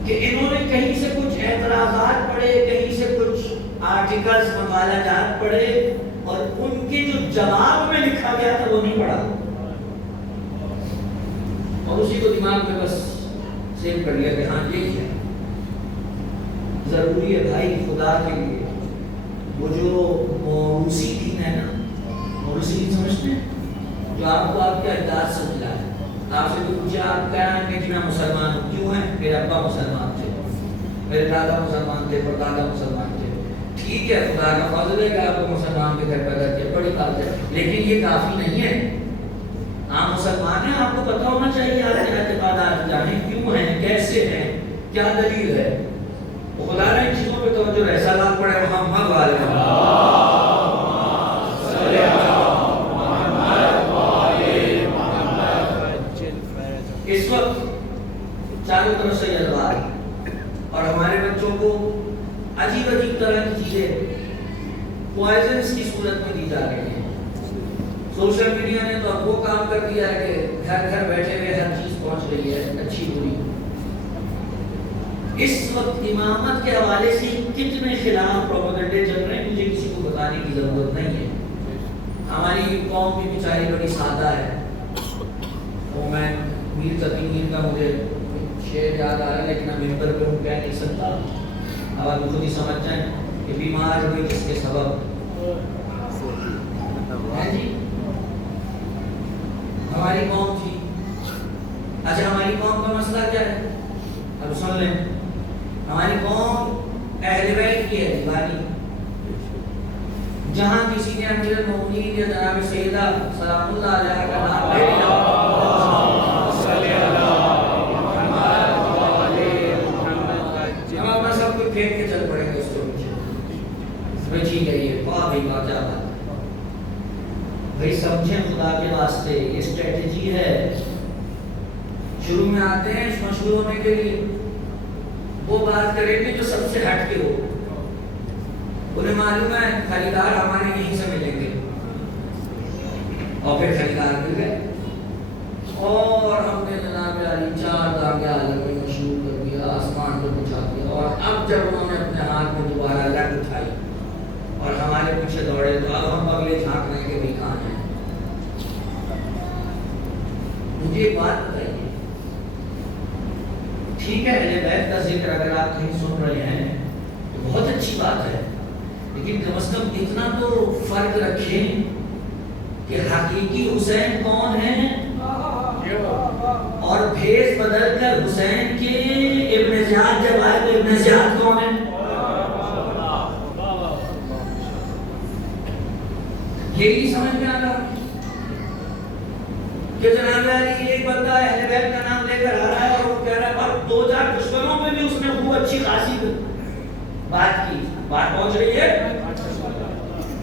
کہ انہوں نے کہیں سے کچھ اعتراضات پڑھے, کہیں سے کچھ آرٹیکلز مقالہ جات پڑھے اور ان کے جو جواب میں لکھا گیا تھا وہ نہیں پڑھا اور اسی کو دماغ میں بس سیو کر لیا کہ ہاں یہی ہے. ضروری ہے بھائی خدا کے لیے وہ جو موروثی دین ہے نا, موروثی دین سمجھتے ہیں جو آپ کو آپ کے اجداد سے ملا ہے. آپ سے تو پوچھا آپ کہہ رہے ہیں کہ جی میں مسلمان ہوں. کیوں ہیں؟ میرے ابا مسلمان تھے, میرے دادا مسلمان تھے, پردادا مسلمان تھے. ٹھیک ہے, خدا کا فضل ہے کہ آپ کو مسلمان کے گھر پیدا کیا, بڑی بات ہے, لیکن یہ کافی نہیں ہے. آپ مسلمان ہیں, آپ کو پتہ ہونا چاہیے آپ کے اعتقادات جانیں کیوں ہیں, کیسے ہیں, کیا دلیل ہے. خدا نے ان چیزوں پہ توجہ رہے. سلام پڑھے محمد والے اس وقت چاروں طرف سے جذبات اور ہمارے بچوں کو عجیب عجیب طرح کی چیزیں پوائزنس کی صورت میں دی جا رہی ہیں. سوشل میڈیا نے تو اب وہ کام کر دیا ہے کہ گھر گھر بیٹھے ہوئے ہر چیز پہنچ رہی ہے, اچھی بری. اس وقت امامت کے حوالے سے کتنے خلاف پروپیگنڈے چل رہے ہیں مجھے کسی کو بتانے کی ضرورت نہیں ہے. ہماری قوم بھی بیچاری بڑی سادہ ہے. وہ میں میر تقی میر کا مجھے شعر یاد آ رہا ہے لیکن اب ممبر پہ ہوں کہہ نہیں سکتا. اب آپ خود ہی سمجھ جائیں کہ بیمار ہوئی جس کے سبب ہے جی ہماری قوم تھی. اچھا ہماری قوم کا مسئلہ کیا ہے اب سن لیں. ہماری قوم اہل بیت کی ہے, دیوانی. جہاں کسی نے امیر المومنین یا جناب سیدہ سلام اللہ علیہ کا نام لے لیا ہم اپنا سب کچھ پھینک کے چل پڑیں گے اس کے پیچھے ٹھیک ہے یہ واہ بھائی واہ کیا بات ہے بھائی سمجھیں خدا کے واسطے یہ اسٹریٹجی ہے. شروع میں آتے ہیں مشہور ہونے کے لیے وہ بات کریں گے جو سب سے ہٹ کے ہو. انہیں معلوم ہے خریدار ہمارے یہیں سے ملیں گے اور پھر خریدار مل گئے اور ہم نے جناب علی 4 دھاگے عالم میں مشہور کر دیا آسمان پہ پہنچا دیا. اور اب جب انہوں نے اپنے ہاتھ میں دوبارہ لٹ اٹھائی اور ہمارے پیچھے دوڑے تو اب ہم اگلے جھانک رہے ہیں کہ بھی کہاں ہیں. مجھے ایک بات بتائیے ٹھیک ہے اہل بیت کا ذکر اگر آپ کہیں سن رہے ہیں تو بہت اچھی بات ہے لیکن کم از کم اتنا تو فرق رکھیں کہ حقیقی حسین کون ہیں اور بھیس بدل کر حسین کے ابن زیاد جب آئے تو ابن زیاد کون ہیں. یہی سمجھ میں آ رہا کہ جناب علی ایک بندہ اہل بیت کا نام لے کر آ رہا ہے اور وہ کہہ رہا ہے اور 2-4 دشمنوں میں بھی اس نے خوب اچھی خاصی بات کی. بات پہنچ رہی ہے.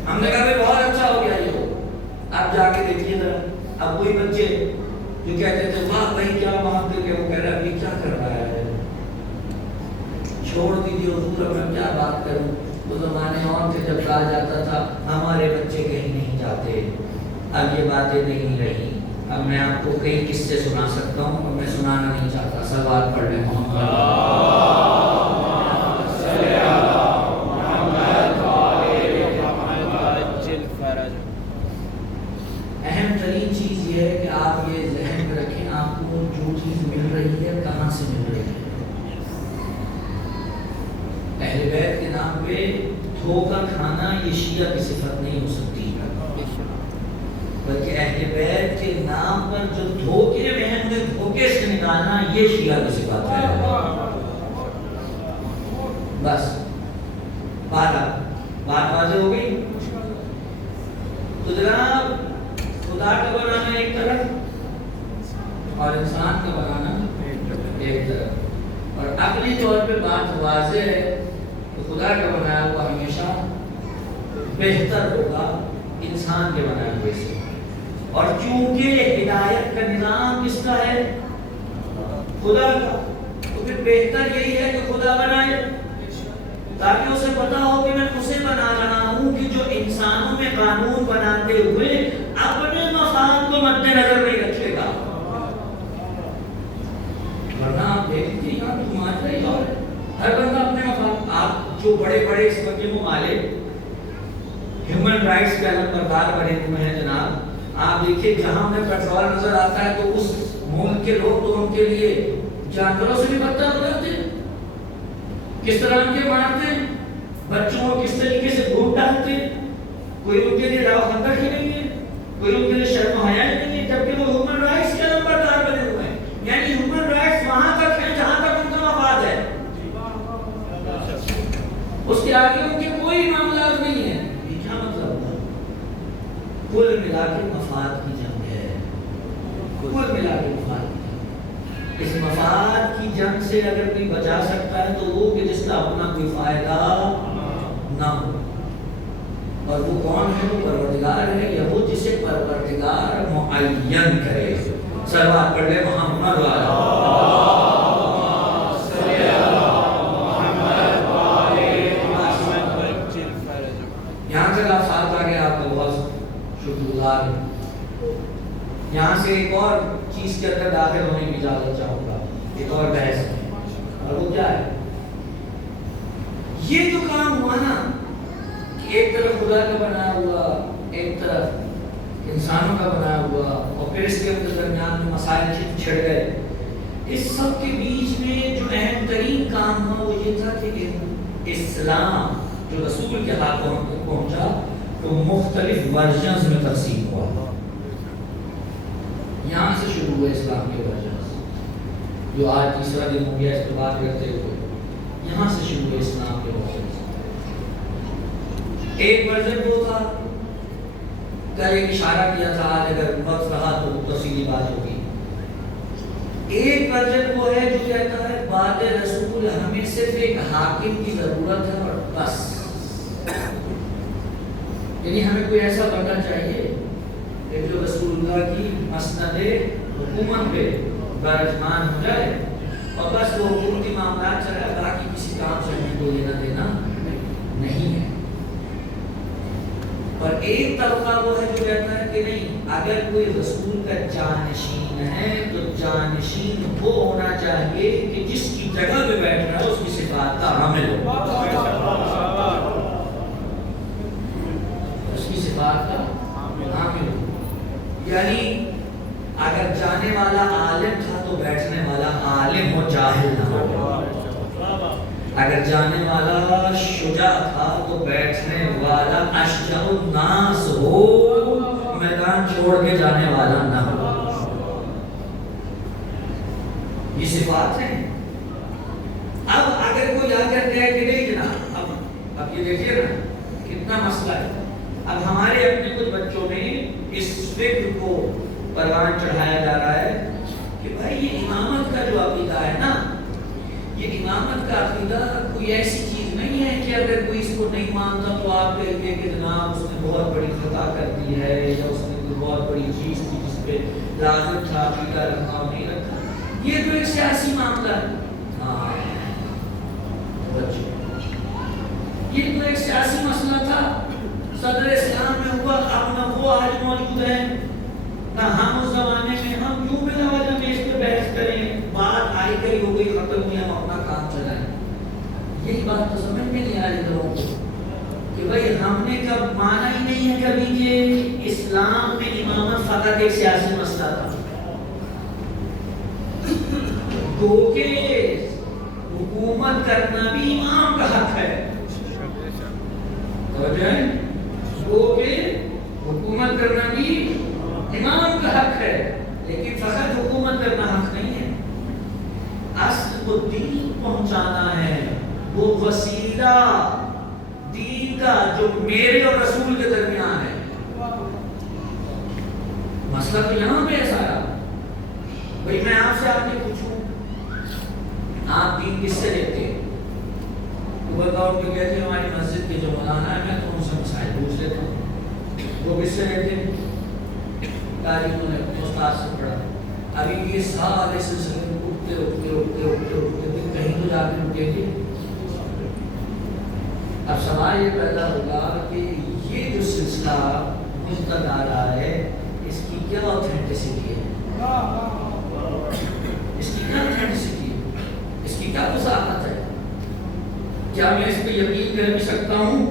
ہم نے کہا بھائی بہت اچھا ہو گیا یہ ہو. اب جا کے دیکھیے ذرا اب وہی بچے جو کہتے تھے واہ بھائی کیا محبت ہے وہ کہہ رہا ہے ابھی کیا کر رہا ہے چھوڑ دیجیے حضور اب میں کیا بات کروں. وہ زمانے اور تھے جب کہا جاتا تھا ہمارے بچے کہیں نہیں جاتے. اب یہ باتیں نہیں رہی. اب میں آپ کو کئی قصے سنا سکتا ہوں اور میں سنانا نہیں چاہتا. سوال پڑھ لیں اہم ترین چیز یہ ہے کہ آپ یہ ذہن میں رکھیں آپ کو جو چیز مل رہی ہے کہاں سے مل رہی ہے. اہل بیت کے نام پہ دھوکہ کھانا یہ شیعہ کی صفت نہیں ہو سکتی بلکہ اہل بیت کے نام پر جو دھوکے میں ہیں انہیں دھوکے سے نکالنا یہ شیعہ کی صفت ہے. بس بات واضح ہو گئی. تو جناب خدا کا بنانا ایک طرف اور انسان کا بنانا ایک طرف اور عقلی طور پہ بات واضح ہے کہ خدا کا بنایا ہوا ہمیشہ بہتر ہوگا انسان کے بنائے ہوئے سے. اور چونکہ ہدایت کا نظام کس کا ہے خدا کا تو پھر بہتر یہی ہے کہ خدا بنائے تاکہ اسے پتا ہو کہ میں اسے بنا رہا ہوں کہ جو انسانوں میں قانون بناتے ہوئے اپنے مفاد کو مد نظر نہیں رکھے گا. ورنہ آپ دیکھتے ہیں تمہارے اور ہر بندہ اپنے مفاد. آپ جو بڑے بڑے اس وقت کے ممالک ہیومن رائٹس کے علم بردار بنے ہوئے ہیں جناب آپ دیکھیے جہاں ہمیں پیٹرول نظر آتا ہے تو اس ملک کے لوگ تو ان کے لیے جانوروں سے بھی بدتر ہو جاتے ہیں. کس طرح ان کے مارتے ہیں بچوں کو کس طریقے سے گھوٹ ڈالتے ہیں. کوئی ان کے لیے راہ خندق ہی نہیں ہے کوئی ان کے لیے شرم و حیا نہیں ہے جبکہ وہ ہیومن رائٹس کے علم بردار بنے ہوئے ہیں. یعنی ہیومن رائٹس وہاں تک ہیں جہاں تک ان کا مفاد ہے اس کے آگے ان کے کوئی معاملات نہیں ہے. یہ کیا مطلب ہے؟ کل ملا کے مفاد کی جنگ ہے. کل ملا کے مفاد کی جنگ. اس مفاد کی جنگ سے اگر کوئی بچا سکتا ہے تو وہ کہ جس کا اپنا کوئی فائدہ نہ ہو. اور وہ کون ہے؟ وہ پروردگار ہے یا وہ جسے پروردگار معین کرے. سلوات پڑھ لے محمد یہاں تک آپ ساتھ آ گئے. آپ کا بہت شکر گزار ہے. یہاں سے ایک اور چیز کے اندر داخل ہونے کی اجازت چاہوں گا. ایک اور بحث ہے اور وہ کیا ہے یہ جو کام ہوا نا کہ ایک طرف خدا کا بنایا ہوا ایک طرف انسانوں کا بنایا ہوا اور پھر اس کے درمیان میں مسائل چھڑ گئے. اس سب کے بیچ میں جو اہم ترین کام ہوا وہ یہ تھا کہ اسلام جو رسول کے ہاتھوں تک پہنچا تو مختلف ورژنز میں تقسیم ہوا. یہاں سے شروع ہوئے اسلام کے ورژنز جو آج تیسرا دن ہو گیا اس پر بات کرتے ہوئے. یہاں سے شروع ہوئے اسلام کے ورژنز. ایک ورژن وہ تھا، کل ایک اشارہ کیا تھا، آج اگر وقت رہا تو تفصیلی بات ہوگی۔ ایک ورژن وہ ہے جو کہتا ہے بعد رسول ہمیں صرف ایک حاکم کی ضرورت ہے اور بس، یعنی ہمیں کوئی ایسا بندہ چاہیے کہ جو رسول اللہ کی مسند حکومت پہ برجمان ہو جائے اور بس وہ حکومتی معاملات چلائے، باقی کسی کام سے ہمیں کوئی لینا دینا نہیں ہے۔ اور ایک طبقہ وہ ہے جو کہتا ہے کہ نہیں، اگر کوئی رسول کا جانشین ہے تو جانشین وہ ہونا چاہیے کہ جس کی جگہ پہ بیٹھ رہا ہے اس کی صفات کا حامل ہو، اس کی صفات کا حامل ہو۔ یعنی اگر جانے والا عالم تھا تو بیٹھنے والا عالم ہو، جاہل نہ ہو۔ اگر جانے والا شجاع تھا تو بیٹھنے والا اشجع الناس ہو، میدان چھوڑ کے جانے والا نہ ہو۔ یہ صفات ہیں۔ اب اگر کوئی آ کر کہے کہ نہیں جناب، اب یہ دیکھیے نا کتنا مسئلہ ہے۔ اب ہمارے اپنے کچھ بچوں میں اس فکر کو پروان چڑھایا جا رہا ہے کہ بھائی یہ امامت کا جو عقیدہ ہے نا، یہ امامت کا عقیدہ کوئی ایسی چیز نہیں ہے کہ اگر کوئی اس کو نہیں مانتا تو آپ کہیں گے کہ جناب اس نے بہت بڑی خطا کر دی ہے، یا اس نے کوئی بہت بڑی چیز تھی جس پہ لازم تھا عقیدہ رکھنا اور نہیں رکھا۔ یہ تو ایک سیاسی معاملہ ہے۔ ہاں بچے، یہ تو ایک سیاسی مسئلہ تھا، صدر اسلام میں ہوا، اب نہ وہ آج موجود ہیں نہ ہم اس زمانے میں، ہم کیوں بلا وجہ میں اس پہ بحث کریں؟ بات آئی گئی ہو گئی، ختم ہوئی، ہم اپنا کام چلائیں۔ یہی بات تو سمجھ میں نہیں آ رہی لوگوں کو کہ بھائی ہم نے کب مانا ہی نہیں ہے کبھی کہ اسلام میں امامت فقط ایک سیاسی مسئلہ تھا، کیونکہ حکومت کرنا بھی امام کا حق ہے۔ توجہ ہے، کیونکہ حکومت کرنا بھی امام کا حق ہے، لیکن فقط حکومت کرنا حق نہیں ہے۔ اصل کو دین پہنچانا ہے، وہ وسیلہ دین کا جو میرے اور رسول کے درمیان ہے۔ مسئلہ تو یہاں پہ ہے سارا۔ بھائی میں آپ سے آپ نے پوچھوں آپ دین کس سے لیتے ہیں؟ تو بتاؤ کہ کہتے ہیں ہماری مسجد کے جو مولانا ہے، میں تو ان سے مسائل پوچھ لیتا ہوں۔ وہ کس سے لیتے ہیں؟ تاریخ میں اپنے استاد سے پڑھا۔ ابھی یہ سارے سلسلے میں اٹھتے کہیں تو جا کے رکے گی۔ اب سوال یہ پیدا ہوگا کہ یہ جو سلسلہ مجھ آ رہا ہے اس کی کیا اوتھینٹسٹی ہے، اس کی کیا اوتھینٹسٹی ہے، اس کی کیا وضاحت ہے؟ کیا میں اس پہ یقین کر بھی سکتا ہوں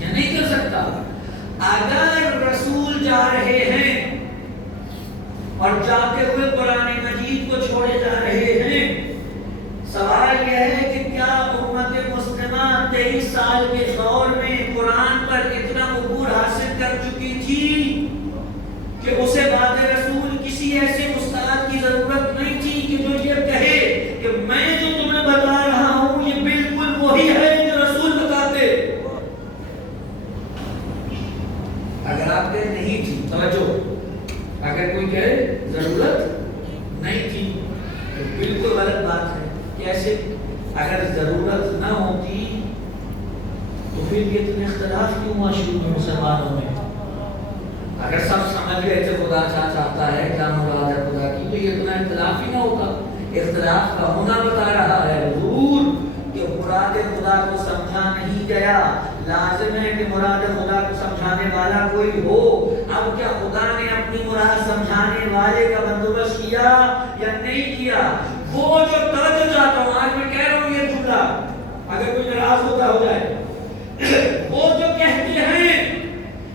یا نہیں کر سکتا؟ اگر رسول جا رہے ہیں اور جاتے ہوئے قرآن مجید کو چھوڑے جا رہے ہیں، سوال یہ ہے کہ کیا امت مسلمہ 23 سال کے دور میں قرآن پر اتنا عبور حاصل کر چکی تھی کہ اسے بعد رسول کسی ایسے استاد کی ضرورت نہیں تھی کہ جو یہ کہے کہ میں جو تمہیں بتا رہا ہوں یہ بالکل وہی ہے جو رسول بتاتے؟ اگر آپ کہے نہیں تھی، توجہ، اگر کوئی کہے ضرورت نہیں تھی تو بالکل غلط بات ہے۔ کیسے؟ اگر ضرورت نہ ہوتی تو پھر یہ اتنے اختلاف کیوں ہوا شروع میں مسلمانوں میں؟ اگر سب سمجھ گئے تھے خدا کیا چاہتا ہے، کیا مراد ہے خدا کی، تو یہ اتنا اختلاف ہی نہ ہوتا۔ اختلاف کا ہونا بتا رہا ہے حضور کہ مراد خدا کو سمجھا نہیں گیا، لازم ہے کہ مراد خدا کو سمجھانے والا کوئی ہو۔ اب کیا خدا نے اپنی مراد سمجھانے والے کا بندوبست کیا یا نہیں کیا؟ وہ جو توجہ چاہتا ہوں، آج میں کہہ رہا ہوں یہ جملہ، اگر کوئی ناراض ہوتا ہو جائے، وہ جو کہتے ہیں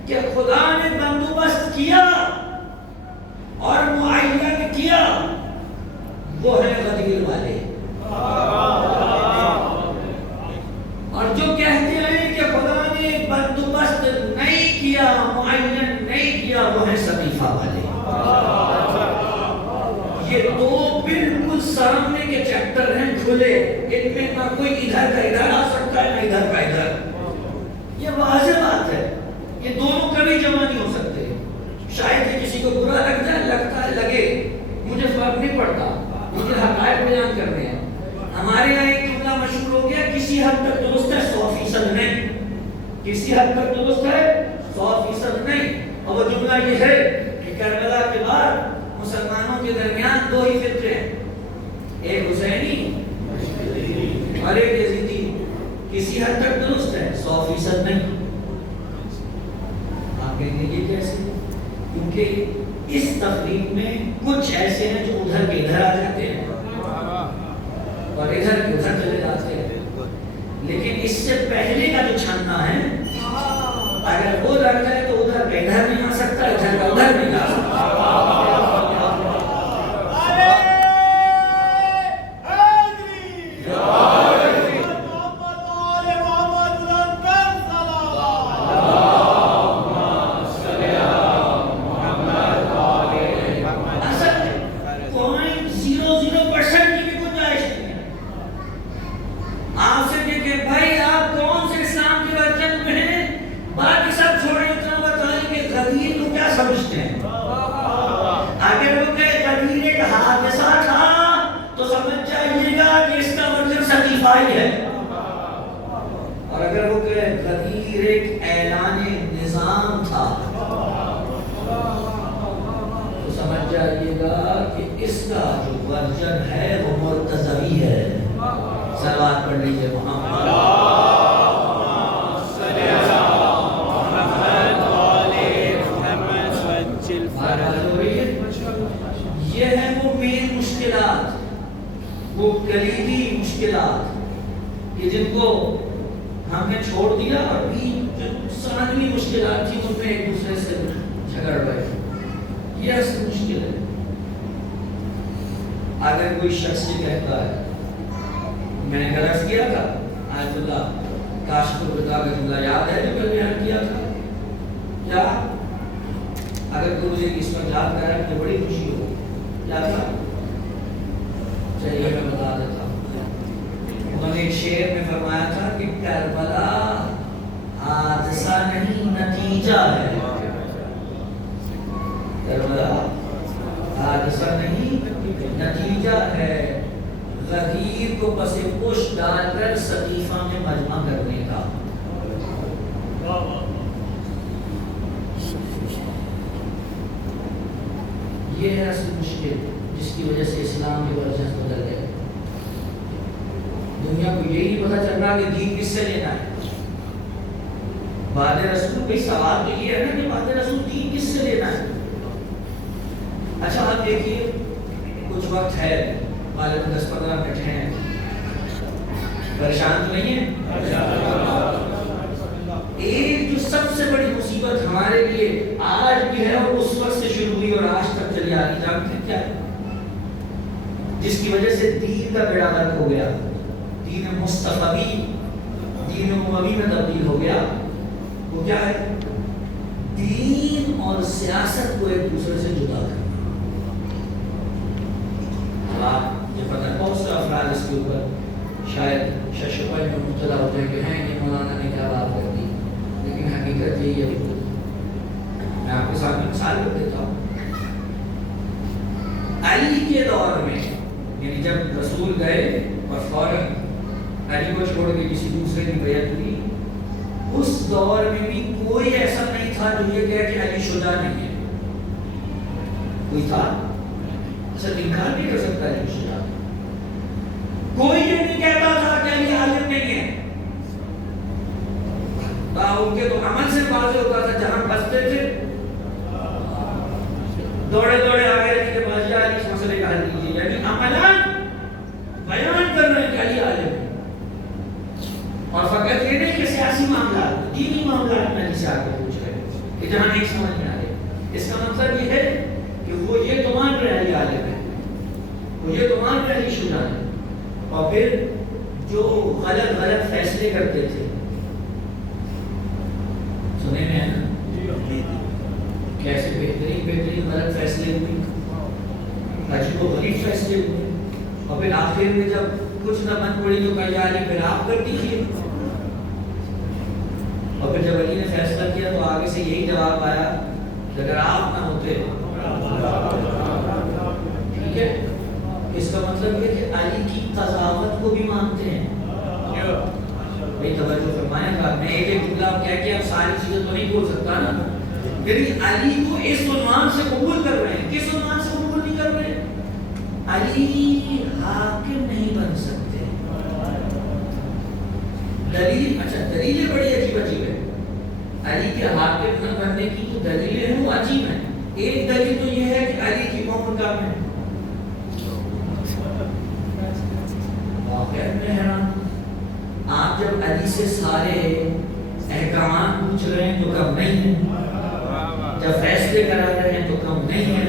کہ خدا نے بندوبست کیا اور معین کیا، وہ ہے غدیر والے۔ اور جو کہتے ہیں کہ خدا نے بندوبست نہیں کیا، معین نہیں کیا، وہ ہے سقیفہ والے۔ یہ دو بالکل سامنے کے چیپٹر ہیں کھلے، ان میں نہ کوئی ادھر کا ادھر آ سکتا ہے نہ ادھر کا ادھر۔ یہ واضح بات ہے، یہ دونوں کبھی جمع نہیں ہو سکتے. شاید کہ کسی کو برا لگ جائے، لگتا ہے لگے، مجھے فرق نہیں پڑتا، مجھے حقائق بیان کرنے ہیں. ہمارے یہاں ایک جملہ مشہور ہو گیا، کسی حد تک درست ہے 100% نہیں، کسی حد تک درست ہے 100% نہیں. اور وہ جملہ یہ ہے کہ کربلا کے بعد مسلمانوں کے درمیان دو ہی فرقے ہیں، ایک حسینی اور ایک یزیدی. کسی حد تک درست ہے 100% نہیں. آپ کہیں گے یہ کیسے؟ کیونکہ اس تفریق میں کچھ ایسے ہیں جو ادھر کے ادھر آ جاتے ہیں اور ادھر کے ادھر چلے جاتے ہیں. لیکن اس سے پہلے کا جو چھاننا ہے، اگر وہ لگ جائے تو ادھر کا ادھر نہیں آ سکتا، ادھر کا ادھر نہیں آ سکتا. اور اگر وہ کہ غدیر ایک اعلان نظام تھا تو سمجھ جائیے گا کہ اس کا جو ورژن ہے وہ مرتضوی ہے. صلوات پڑھ لیجیے محمد. یہ ہے وہ مین مشکلات، وہ کلیدی مشکلات کہ جن کو ہم نے چھوڑ دیا، اور بھی جو ثانوی مشکلات تھی ان میں ایک دوسرے سے جھگڑ گئے. یہ اصل مشکل ہے. اگر کوئی شخص یہ کہتا ہے، میں نے غلط کیا تھا، آیت اللہ کاشف الغطا کا جملہ یاد ہے جو میں نے کیا تھا کیا؟ اگر کوئی مجھے اس پر یاد کرا مجھے بڑی خوشی ہو. کیا تھا؟ چلیے میں بتا دیتا ہوں. انہوں نے ایک شعر میں فرمایا تھا کہ کربلا حادثہ نہیں نتیجہ ہے. کربلا حادثہ نہیں نتیجہ ہے، غدیر کو پس پشت ڈال کر صدیفہ میں مجمع کرنے کا. یہ ہے اصل مشکل جس کی وجہ سے اسلام کے ورژن بدل گئے. دنیا کو یہی نہیں پتا چل رہا کہ دین کس سے لینا ہے. بعد رسول کوئی سوال تو یہ ہے نا کہ بعد رسول دین کس سے لینا ہے. اچھا آپ دیکھیے کچھ وقت ہے، غالباً 10-15 منٹ ہیں، پریشان تو نہیں ہے. ایک جو سب سے بڑی مصیبت ہمارے لیے آج بھی ہے اور اس وقت سے شروع ہوئی اور آج تک چلی آ رہی، جانتے کیا ہے؟ جس کی وجہ سے دین کا بیڑا غرق ہو گیا، دین مصطفی دین اموی میں تبدیل ہو گیا. وہ کیا ہے؟ دین اور سیاست کو ایک دوسرے سے جدا کرنا. آپ یہ پتہ ہے بہت سے افراد اس کے اوپر شاید ششپن میں مبتلا ہوتے ہیں کہ ہیں کہ مولانا نے کیا بات کر دی، لیکن حقیقت یہی ہے. میں آپ کے ساتھ مثال کر دیتا ہوں. علی کے دور میں، یعنی جب رسول گئے اور فوراً علی کو چھوڑ کے کسی دوسرے کی بیعت ہوئی، اس دور میں بھی کوئی ایسا نہیں تھا جو یہ کہے کہ علی شجاع نہیں ہے. کوئی تھا؟ اصل انکار نہیں کر سکتا علی شجاع. کوئی یہ نہیں کہتا تھا کہ علی عالم نہیں ہے. ان کے تو عمل سے واضح ہوتا تھا. جہاں بستے تھے دوڑے دوڑے آگے علی کے پاس، یا علی اس مسئلے کا حل کیجیے. یعنی عملاً بیان کر رہے ہیں کہ علی عالم ہے. اور فقط یہ نہیں کہ سیاسی معاملات، دینی معاملات میں علی سے آ کے پوچھ رہے ہیں کہ جہاں نہیں سمجھ میں آ رہے. اس کا مطلب یہ ہے کہ وہ یہ تو مان رہے علی عالم ہے، وہ یہ تو مان رہے علی شجاع ہے. اور پھر جو غلط غلط فیصلے کرتے تھے، سنے میں ہے نا کیسے بہترین غلط فیصلے ہوئے، عجیب و غریب فیصلے ہوئے. اور پھر آخر میں جب کچھ نہ بن پڑی تو کہا علی پھر آپ کر دیجیے. اور پھر جب علی نے فیصلہ کیا تو آگے سے یہی جواب آیا کہ اگر آپ نہ ہوتے، ٹھیک ہے، اس کا مطلب یہ کہ علی کی قضاوت کو بھی مانتے ہیں. بھائی توجہ فرمائیں گا، میں ایک جملہ کہہ کے اب ساری چیزیں تو نہیں بول سکتا نا. یعنی علی کو اس عنوان سے قبول کر رہے ہیں. کس عنوان سے قبول نہیں کر رہے؟ علی حاکم نہیں بن سکتے. دلیل، اچھا دلیلیں بڑی عجیب عجیب ہے. علی کے حاکم نہ بننے کی جو دلیلیں ہیں وہ عجیب ہیں. ایک دلیل تو یہ ہے کہ علی کی عمر کم ہے. واقعہ میں حیران، آپ جب علی سے سارے احکامات پوچھ رہے ہیں تو کم نہیں ہے، جب فیصلے کرا رہے ہیں تو کم نہیں ہے،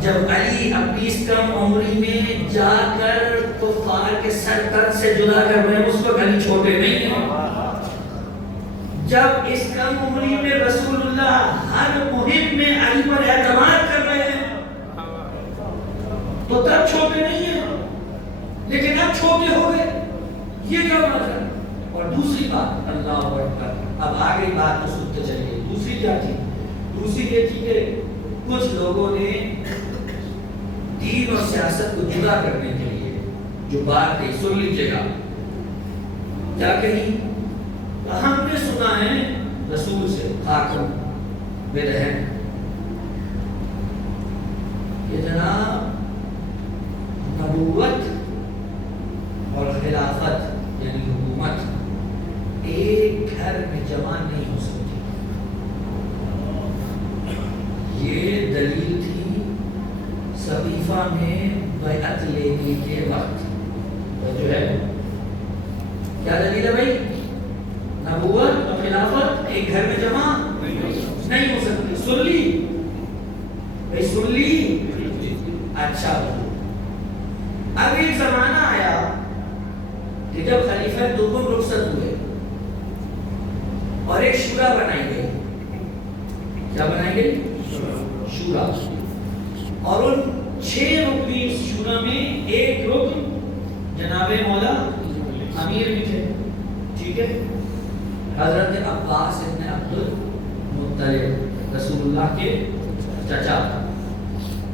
جب علی اپنی اس کم عمری میں جا کر کفار کے سر تن سے جدا کر رہے ہیں اس وقت علی چھوٹے نہیں ہیں، جب اس کم عمری میں رسول اللہ ہر مہم میں علی پر اعتماد کر رہے ہیں تو تب چھوٹے نہیں ہیں، لیکن اب چھوٹے ہو گئے. یہ کیا مطلب؟ اور دوسری بات، اللہ اکبر، اب آگے بات تو سنتے چلیے. دوسری کیا تھی؟ دوسری یہ تھی کہ کچھ لوگوں نے دین اور سیاست کو جدا کرنے کے لیے جو بات کہی، سن لیجیے گا کیا کہی. ہم نے سنا ہے رسول سے، حاکم بدہن، کہ جناب نبوت اور خلافت یعنی حکومت ایک گھر میں جمع نہیں ہو سکتی. یہ دلیل تھی صحیفہ میں بیعت لینے کے وقت. جو ہے کیا دلیل ہے بھائی؟ نبوت اور خلافت ایک گھر میں جمع نہیں ہو سکتی. سن لی بھائی، سن لی. اچھا، اب ایک زمانہ آیا کہ جب خلیفہ دوم رخصت ہوئے اور ایک شورا بنائی گئی. کیا بنائی گئی؟ شورا. اور ان 6 رکنی شورا میں ایک رکن جناب مولا امیر بھی تھے. ٹھیک ہے، حضرت عباس ابن عبد المطلب رسول اللہ کے چچا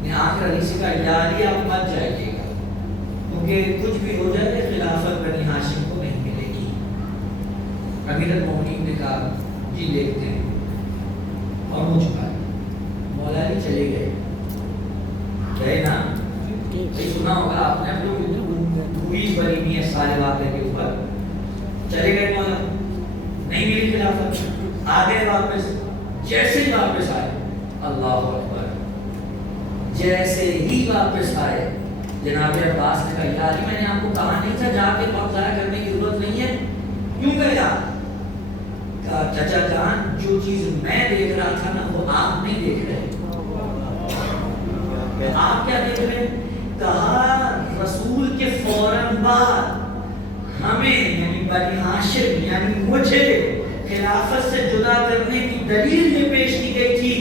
نے آ کر علی سے کہا یا علی آپ مت جائیے گا کیونکہ کچھ بھی ہو جائے خلافت بنی ہاشم کو نہیں ملے گی. امیر المومنین نے کہا جی دیکھتے ہیں، اور منہ چھپائے. مولا علی چلے گئے نا. یہ سنا ہوگا آپ نے، اب لوگ ہوئی بری نہیں ہے سارے واقعے کے اوپر. چلے گئے مولا، نہیں ملی خلافت. آ گئے واپس. جیسے ہی واپس آئے، اللہ اکبر، جیسے ہی واپس آئے جناب عباس نے کہا یا علی میں نے آپ کو کہا نہیں تھا جا کے وقت ضائع کرنے کی ضرورت نہیں ہے؟ کیوں کہا؟ کہا چچا جان جو چیز میں دیکھ رہا تھا نا وہ آپ نہیں دیکھ رہے. آپ کیا دیکھ رہے؟ کہا رسول کے فوراً بعد ہمیں یعنی بنی ہاشم یعنی مجھے خلافت سے جدا کرنے کی دلیل یہ پیش کی گئی تھی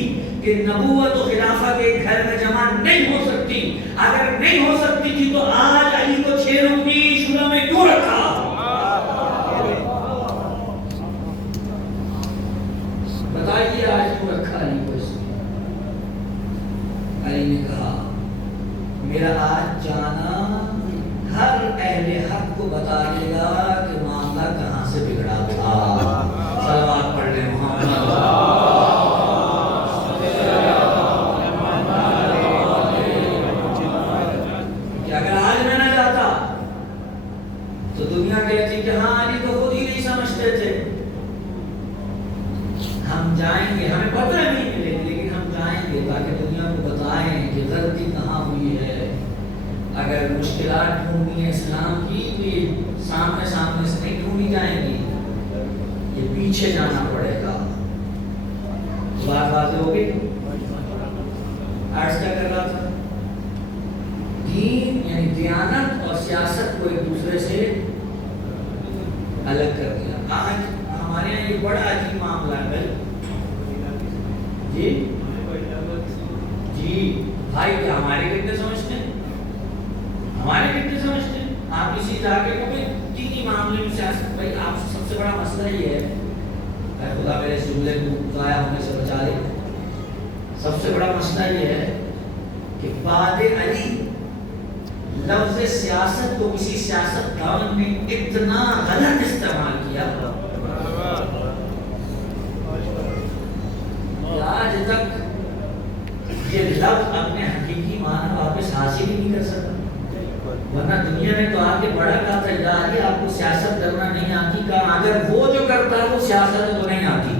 کہ نبوت و خلافت ایک گھر میں جمع نہیں ہو سکتی. اگر نہیں ہو سکتی تھی تو آج علی کو 6 رکنی شورا میں کیوں رکھا؟ بتائیے آج کیوں رکھا علی کو اس میں؟ علی نے کہا میرا آج جانا ہر اہل حق کو بتا دے گا کہ معاملہ کہاں سے بگڑا تھا. صلوات پڑھ لیں محمد. کہ اگر آج میں نہ جاتا تو دنیا کہتی کہ ہاں علی تو خود ہی نہیں سمجھتے تھے. ہم جائیں گے، ہمیں پتہ نہیں ملے گی لیکن ہم جائیں گے تاکہ دنیا کو بتائیں کہ غلطی کہاں ہوئی ہے. اگر مشکلات ڈھونڈنی ہے اسلام کی تو یہ سامنے سامنے سے نہیں ڈھونڈی جائیں گی، یہ پیچھے جانا پڑے گا. بات واضح ہو گئی. آج کیا کر رہا تھا؟ دین یعنی دیانت اور سیاست کو ایک دوسرے سے الگ کر دیا. آج ہمارے یہاں یہ بڑا عجیب معاملہ ہے. جی جی بھائی کیا ہمارے کتنے سمجھتے ہیں؟ ہمارے کتنے سمجھتے ہیں؟ آپ کسی علاقے کو دینی معاملے میں سیاست، بھائی آپ سب سے بڑا مسئلہ یہ ہے اے خدا میرے اس جملے کو ضائع ہونے سے بچا لے. سب سے بڑا مسئلہ یہ ہے کہ بعد علی لفظ سیاست کو کسی سیاستدان نے اتنا غلط استعمال کیا کہ آج تک یہ لفظ اپنے حقیقی معنی واپس حاصل ہی نہیں کر سکا. ورنہ دنیا میں تو آگے بڑا کہا تھا الہی آپ کو سیاست کرنا نہیں آتی, کہا اگر وہ جو کرتا ہے وہ سیاست تو نہیں آتی,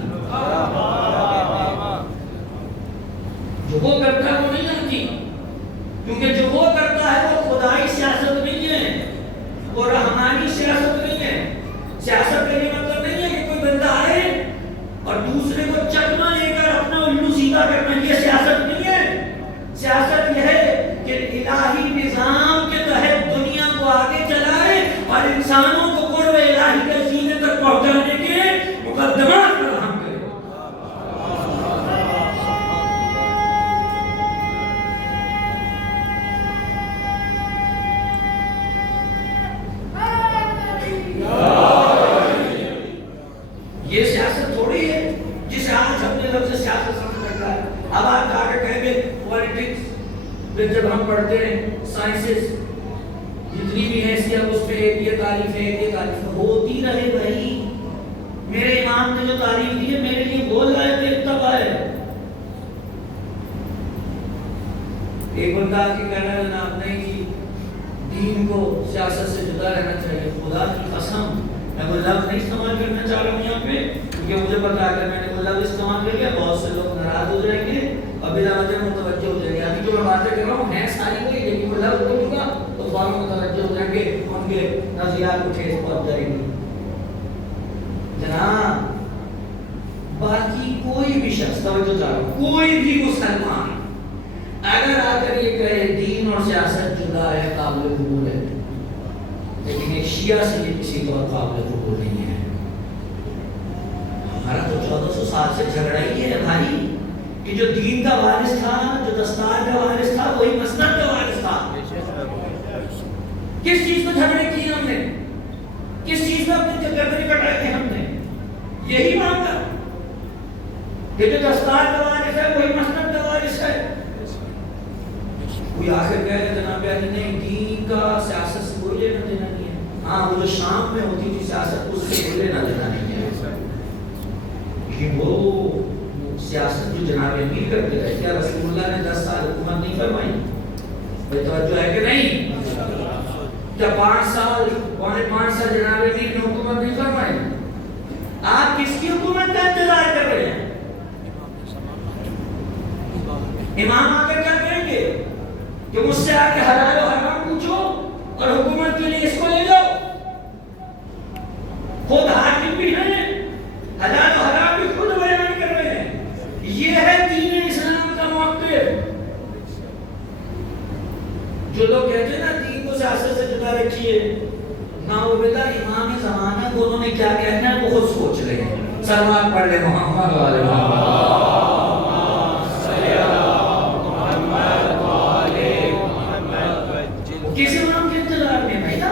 جو وہ کرتا ہے وہ نہیں آتی, کیونکہ جو وہ کرتا ہے وہ خدائی سیاست نہیں ہے, وہ رحمانی سیاست نہیں ہے. سیاست کا یہ مطلب نہیں ہے کہ کوئی بندہ آئے اور دوسرے کو چکما لے کر اپنا الو سیدھا کرنا, یہ سیاست نہیں ہے. سیاست یہ ہے کہ الہی نظام کے تحت دنیا کو آگے چلائے اور انسانوں کو قرب الہی کے سینے تک پہنچانے کے مقدمات فراہم کرے. یہ سیاست تھوڑی ہے جسے آج ہم نے لفظ سیاست سمجھ رکھا ہے. اب آپ آگے کہیں گے پولیٹکس پھر جب ہم پڑھتے ہیں سائنسز جتنی بھی ہیں اس پہ یہ تعریف ہے, یہ تعریف ہوتی رہے بھائی. میرے امام نے جو تعریف دی ہے میرے لیے بول رہا ہے کہ اتباع ہے. ایک بندہ کے کہنا ہے جناب نہیں جی دین کو سیاست سے جدا رہنا چاہیے. خدا کی قسم میں وہ لفظ نہیں استعمال کرنا چاہ رہا ہوں یہاں پہ, کیونکہ مجھے پتا ہے کہ میں نے وہ لفظ استعمال کر لیا بہت سے لوگ ناراض ہو جائیں گے اور بلا وجہ متوجہ ہو جائیں گے. ابھی جو میں باتیں کر رہا ہوں ہیں ساری وہی, لیکن وہ لفظ بولوں گا تو فوراً متوجہ ہو جائیں گے, ان کے نظریات کو ٹھیس پہنچ جائیں گے. جناب باقی کوئی بھی شخص, توجہ چاہ رہا ہوں, کوئی بھی مسلمان اگر آ کر یہ کہے دین اور سیاست جدا ہے قابل قبول ہے, لیکن ایک شیعہ سے یہ کسی طور قابل قبول نہیں ہے. ہمارا تو 1400 سال سے جھگڑا ہی ہے بھائی کہ جو دین کا وارث تھا, جو دستار کا وارث تھا, وہی مسند کا وارث تھا. کس چیز کو جھگڑے کیے ہم نے, کس چیز میں اپنے گردنیں کٹائی تھی ہم نے, یہی مانگا کہ جو دستار کا وارث ہے وہی مسند کا وارث ہے. کوئی آخر کہہ رہے جناب علی نہیں دین کا سیاست سے کوئی لینا دینا نہیں ہے. ہاں وہ جو شام میں ہوتی تھی سیاست اس سے کوئی لینا دینا نہیں ہے, لیکن وہ سیاست جو جناب امیر کرتے رہے, کیا رسول اللہ نے 10 سال حکومت نہیں فرمائی؟ بھائی توجہ ہے کہ نہیں؟ کیا 5 سال پونے 5 سال جناب امیر نے حکومت نہیں فرمائی؟ آپ کس کی حکومت کا انتظار کر رہے ہیں؟ امام آ کر کیا کہیں گے کہ مجھ سے آ کے حلال و حرام پوچھو اور حکومت کے لیے اس کو لے جاؤ. خود حاکم بھی ہیں, حلال و حرام بھی خود بیان کر رہے ہیں. یہ ہے دین اسلام کا موقف. جو لوگ کہتے ہیں نا دین کو سیاست سے جدا رکھیے, ناوبدہ امام زمانہ کو انہوں نے کیا کہنا ہے وہ خود سوچ رہے ہیں. سلوات پڑھ لے محمد والے محمد. کس امام کے انتظار میں بھائی نا,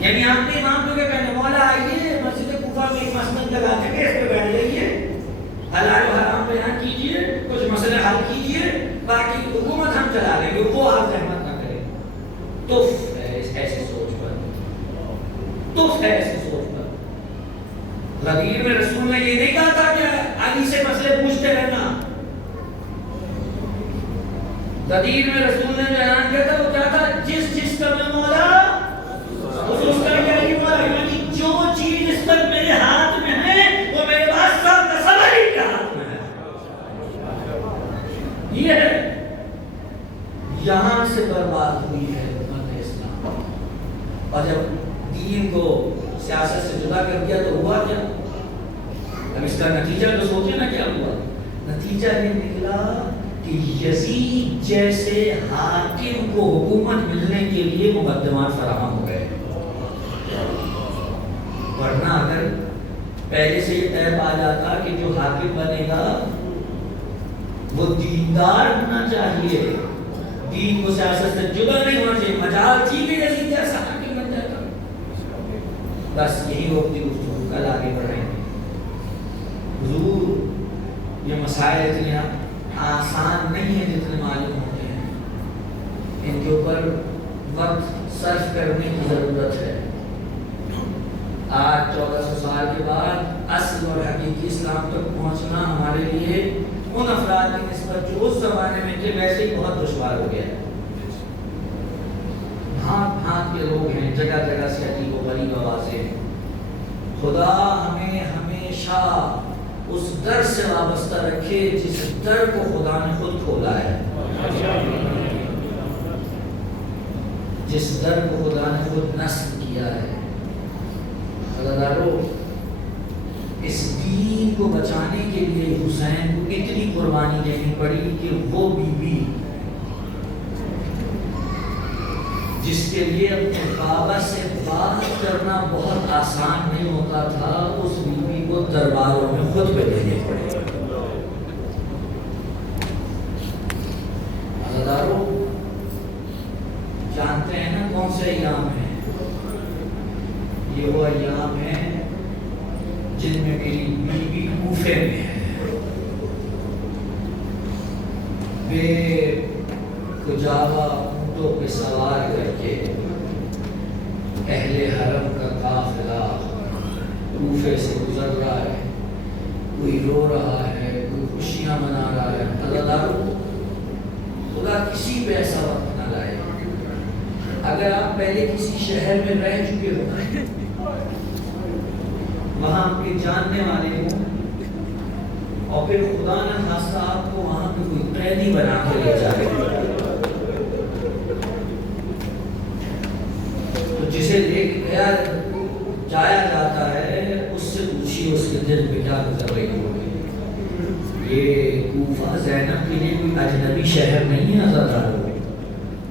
یعنی آپ نے امام کو کیا کہنا, مولا آئیے مسجد کوفہ میں ایک مسند لگا کے اس پہ بیٹھ جائیے, حلال و حرام بیان کیجئے, کچھ مسئلے حل کیجئے, باقی حکومت ہم چلا لیں گے, وہ آپ زحمت نہ کریں. تف ہے ایسی سوچ پر, تف ہے ایسی سوچ پر. غدیر میں رسول نے یہ نہیں کہا تھا کہ علی سے مسئلے پوچھتے رہنا. غدیر میں رسول نے جو اعلان کیا تھا وہ کیا تھا, جس کا میں مولا اس کا یہی مولا, یعنی جو چیز اس پر میرے ہاتھ میں ہے وہ میرے بادشاہ کا سواری کے ہاتھ میں ہے. یہ ہے یہاں سے برباد ہوئی ہے امت اسلام. اور جب دین کو سیاست سے جدا کر دیا تو ہوا کیا؟ اب اس کا نتیجہ تو سوچے نا کیا ہوا. نتیجہ یہ نکلا کہ یزید جیسے حاکم کو حکومت ملنے کے لیے مقدمات فراہم ہو گئے. ورنہ اگر پہلے سے یہ طے پا جاتا کہ جو حاکم بنے گا وہ دیندار ہونا چاہیے, دین کو سیاست سے جدا نہیں ہونا چاہیے, مجال تھی کہ یزید جیسا حاکم بن جاتا. بس یہی روکتی گفتگو کا عمل آگے بڑھائیں گے. حضور یہ مسائل اتنے آسان نہیں ہیں جتنے معلوم ہوتے ہیں. ان کے اوپر وقت صرف کرنے کی ضرورت ہے. آج 1400 سال کے بعد اصل اور حقیقی اسلام تک پہنچنا ہمارے لیے ان افراد کی نسبت جو اس زمانے میں تھے ویسے ہی بہت دشوار ہو گیا ہے. بھانت بھانت کے لوگ ہیں, جگہ جگہ سے عجیب و غریب آوازیں. خدا ہمیں ہمیشہ اس در سے وابستہ رکھے جس در کو خدا نے خود کھولا ہے, جس در کو خدا نے خود نصب کیا ہے. اس دین کو بچانے کے لیے حسین کو اتنی قربانی دینی پڑی کہ وہ بی بی جس کے لیے اپنے بابا سے بات کرنا بہت آسان نہیں ہوتا تھا, اس بی بی کو درباروں میں خطبے دینے پڑے. عزیزارو, جانتے ہیں نا کون سے ایام ہیں؟ یہ وہ ایام ہیں جن میں میری بیوی کوفے میں ہے. بے کجاوا اونٹوں پہ سوار کر کے اہل حرم کا قافلہ کوفے سے گزر رہا ہے. کوئی رو رہا ہے, کوئی خوشیاں منا رہا ہے. عزیزارو, خدا کسی پہ ایسا وقت نہ لائے. اگر آپ پہلے کسی شہر میں رہ چکے ہو, وہاں آپ کے جاننے والے ہوں, اور پھر خدا نہ خاصہ آپ کو وہاں پہ کوئی قیدی بنا کے لے جائے, تو جسے لے گیا جایا جاتا ہے اس سے پوچھیے اس کے دل پہ کیا گزر رہی ہوگی. یہ کوفہ زینب کے لیے کوئی اجنبی شہر نہیں ہے. عزیزارو,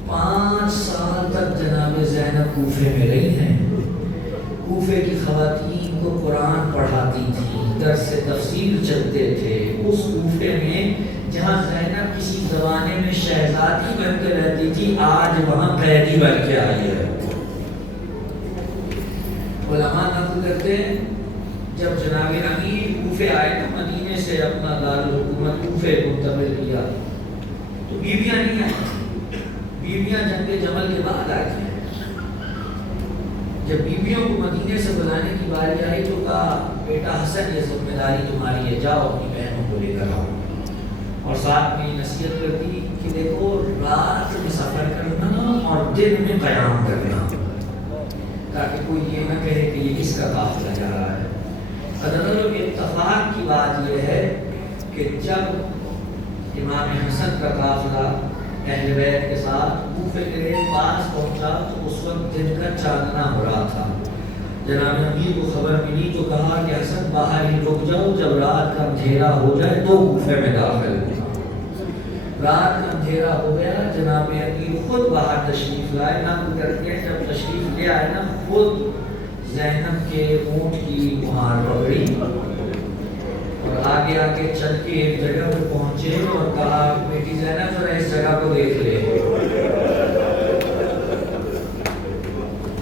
5 سال تک جناب زینب کوفے میں رہی ہیں. کوفے کی خواتین کو قرآن پڑھاتی تھیں, درس تفسیر چلتے تھے. اس کوفے میں جہاں زینب کسی زمانے میں شہزادی بن کے رہتی تھی, آج وہاں قیدی بن کے آئی ہے. علماء نقل کرتے ہیں جب جناب امیر کوفے آئے تو مدینے سے اپنا دارالحکومت کوفے منتقل کیا, تو بیویاں نہیں آئی. بیویاں جنگ جمل کے بعد آئی ہیں. جب بیویوں کو مدینے سے بلانے کی باری آئی تو کہا, بیٹا حسن یہ ذمہ داری تمہاری ہے, جاؤ اپنی بہنوں کو لے کر آؤ. اور ساتھ میں نصیحت کر دی کہ دیکھو, رات میں سفر کرنا اور دن میں قیام کرنا, تاکہ کوئی یہ نہ کہے کہ یہ کس کا قافلہ جا رہا ہے. حضرت اتفاق کی بات یہ ہے کہ جب امام حسن کا قافلہ اہل بیت کے ساتھ کوفے کے پاس پہنچا تو اس وقت دن کا چاندنا ہو رہا تھا. جناب امیر کو خبر ملی تو کہا کہ حسن باہر ہی رک جاؤ, جب رات کا اندھیرا ہو جائے تو کوفے میں داخل ہونا. رات کا اندھیرا ہو گیا, جناب امیر خود باہر تشریف لائے. نقل کرتے ہیں جب تشریف لے آئے نا, خود زینب کے اونٹ کی مہار پکڑی اور آگے آگے چل کے ایک جگہ پر پہنچے اور کہا, بیٹی زینب ذرا اس جگہ کو دیکھ لے.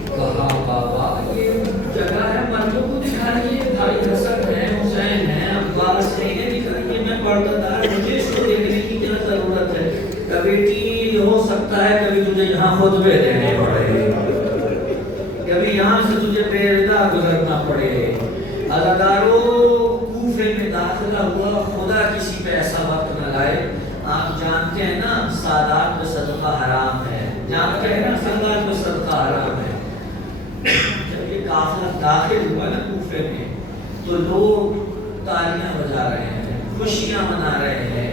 کہا, بابا یہ جگہ ہے, مردوں کو دکھائیے, بھائی حسن ہے, حسین ہے, عباس نہیں ہے, دکھائیے. میں پردہ دار, مجھے اس کو دیکھنے کی کیا ضرورت ہے. بیٹی ہو سکتا ہے کبھی تجھے یہاں خطبے دینے پڑے, کبھی یہاں سے تجھے بے ردا گزرنا پڑے. عزیزارو, کوفے میں داخلہ ہوا, خدا کسی پہ ایسا وقت نہ لائے. آپ جانتے ہیں نا سادات میں صدقہ حرام ہے, جانتے ہیں نا سادات میں صدقہ حرام ہے. جب یہ قافلہ داخل ہوا نا کوفے میں تو لوگ تالیاں بجا رہے ہیں, خوشیاں منا رہے ہیں.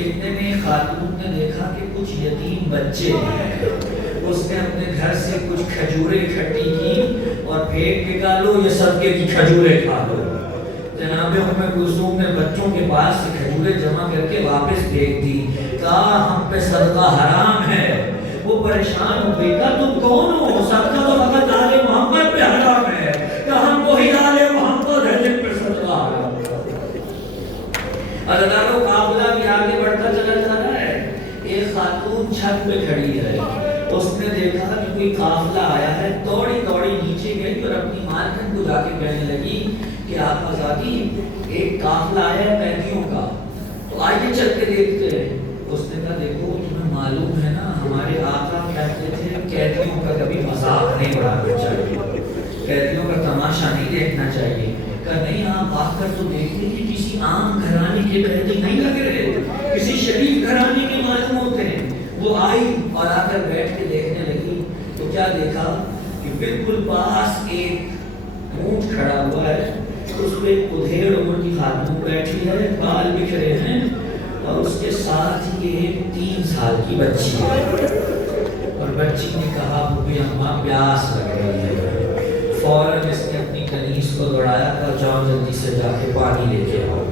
اتنے میں خاتون نے دیکھا کہ کچھ یتیم بچے ہیں. اس نے اپنے گھر سے کچھ کھجوریں اکٹھی کی اور پھینک کے کہا, لو یہ صدقے کی کھجوریں کھا لو. جناب ام کلثوم نے بچوں کے پاس سے کھجوریں جمع کر کے واپس پھینک دی. کہا, ہم پہ صدقہ حرام ہے. وہ پریشان ہو گئی, کہا تم کون ہو, صدقہ تو فقط آل محمد پہ حرام ہے. کہا, ہم وہی آل محمد ہے جن پہ صدقہ حرام ہے. عزیزانو, قافلہ بھی آگے بڑھتا چلا جا رہا ہے. ایک خاتون چھت پہ کھڑی ہے, اس نے دیکھا کہ کوئی قافلہ آیا ہے, دوڑی دوڑی نیچے گئی اور اپنی مالکن کو جا کے کہنے لگی کہ آپ آزادی ایک قافلہ آیا ہے قیدیوں کا، تو آئیے چل کے دیکھتے ہیں۔ اس نے کہا دیکھو تمہیں معلوم ہے نا ہمارے آقا کہتے تھے قیدیوں کا کبھی مذاق نہیں اڑانا چاہیے، قیدیوں کا تماشا نہیں دیکھنا چاہیے۔ کہا نہیں آپ آ کر تو دیکھتے کہ کسی عام گھرانے کے قیدی نہیں لگ رہے، کسی شریف گھرانے کے معلوم ہوتے ہیں۔ وہ آئی اور آ کر بیٹھ کے دیکھنے لگی تو کیا دیکھا کہ بالکل پاس ایک اونٹ کھڑا ہوا ہے، اس پہ ادھیڑ عمر کی خاتون بیٹھی ہے، بال بکھرے ہیں، اور اس کے ساتھ ہی ایک 3 سال کی بچی ہے۔ اور بچی نے کہا مجھے اماں پیاس لگ رہی ہے۔ فوراً اس نے اپنی کنیز کو دوڑایا اور جاؤ جلدی سے جا کے پانی لے کے آؤ۔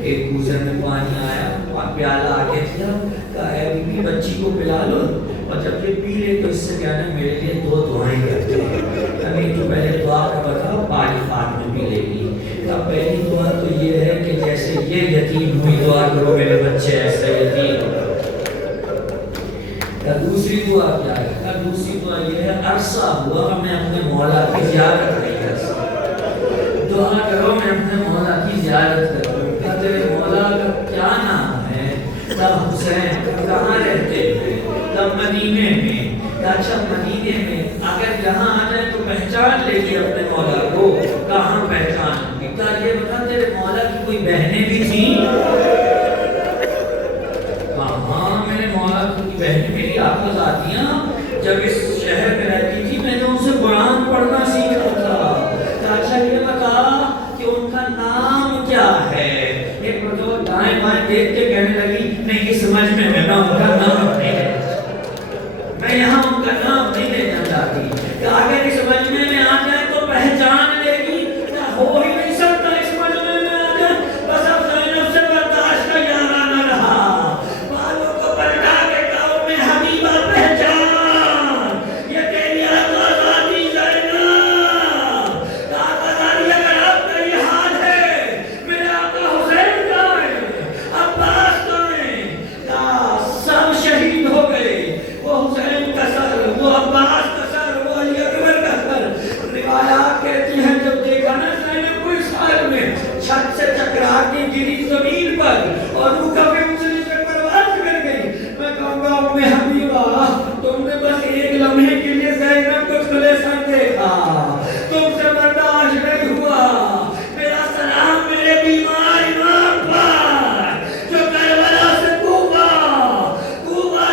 ایک کوزے میں پانی آیا، پیالہ آگے دیا، کہا اے بی بی بچی کو پلا لو، اور جب یہ پی لے تو اس سے کہنا میرے لیے 2 دعائیں کرتے ہیں۔ نہیں تو پہلے دعا کا بتاؤ، پانی پاک میں پی لے گی۔ پہلی دعا تو یہ ہے کہ جیسے یہ یتیم ہوئی دعا کرو میرے بچے ایسے یتیم ہو۔ دوسری دعا کیا ہے؟ دوسری دعا یہ ہے عرصہ ہوا میں اپنے مولا کی زیارت نہیں کر سکتا، دعا کرو میں اپنے مولا کی زیارت کروں۔ تیرے مولا کا کیا نام ہے؟ تب حسین کہاں رہتے ہیں؟ تب مدینے میں۔ اچھا مدینے میں اگر یہاں آ جائے تو پہچان لے گی اپنے مولا کو؟ کہاں پہچان؟ یہ بتا تیرے مولا کی کوئی بہنیں بھی تھیں؟ ہاں میرے مولا کی بہنیں میری آقازادیاں جب اس شہر میں رہتی تھی میں نے ان سے قرآن پڑھنا سیکھا تھا۔ اچھا یہ بتا کہ ان کا نام کیا ہے؟ ایک بڑا دائیں بائیں دیکھ کے کہنے لگی نہیں یہ سمجھ میں ان کا نام نہیں ہے، میں یہاں ان کا نام نہیں لینا چاہتی کہ اگر اس مجمع میں آ جائے تو پہچان لے گی، کیا ہو ہی نہیں سکتا اس مجمع میں آ جائے۔ بس اب زینب سے برداشت کا یارہ نہ رہا، بالوں کو پلٹا کے کہا میں حبیبہ پہچان، یہ تیری آقازادی زینب۔ آقازادی اگر آپ کا یہ حال ہے میرے آقا حسین کہاں ہے؟ عباس کہاں ہے؟ سب شہید ہو گئے، وہ حسین کا سر، وہ عباس کا سر، وہ علی اکبر کا سر۔ روایات کہتی ہیں جب دیکھا نا زینب کو اس حال میں، چھت سے چکرا کے گری زمین پر اور روکا کے مجھے سے پرواز کر گئی۔ میں کہوں گا ام حبیبہ تم نے بس ایک لمحے کے لیے زینب کو کھلے سر دیکھا، تم سے برداشت نہیں ہوا۔ میرا سلام میرے بیمار امام پر جو کربلا سے کوفہ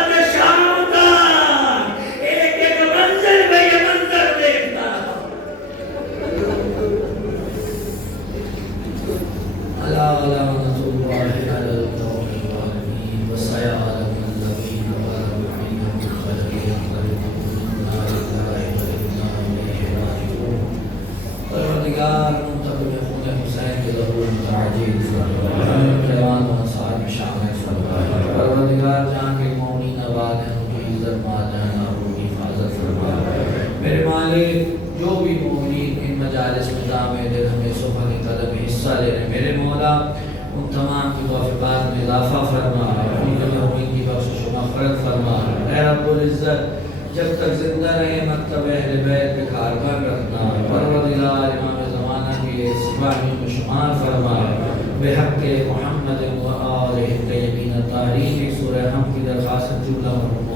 سے شام تک ایک ایک منظر میں یہ منظر دیکھتا رہا۔ اللہ لعنت اللہ علی القوم الظالمین وسيعلم الذين ظلموا أيهم منقلب ينقلبون إنا لله وإنا إليه راجعون۔ پروردگار منتقم خون حسین کے ظہور متعجل فرما، قیام و صاحب شان فرما۔ پروردگار جان کے مومنین آباد ہیں ان کی عزت مادہ اور ان کی حفاظت فرما۔ میرے مالک جو بھی مومنین ان مجالس میں دامے دل ہمیں صبح قدم حصہ لے رہے میرے مولا ان تمام کی توفیقات میں اضافہ فرما، ان کے محرومین کی بخشش و مغفرت فرما۔ اے رب العزت جب تک زندہ رہے مکتب اہل بیت پہ کاربن رکھنا، پروردگار امام زمانہ کے سپاہیوں میں شمار فرما، بحق محمد و آلہ الطیبین الطاہرین۔ سورہ حمد کی درخواست جملہ مرحوم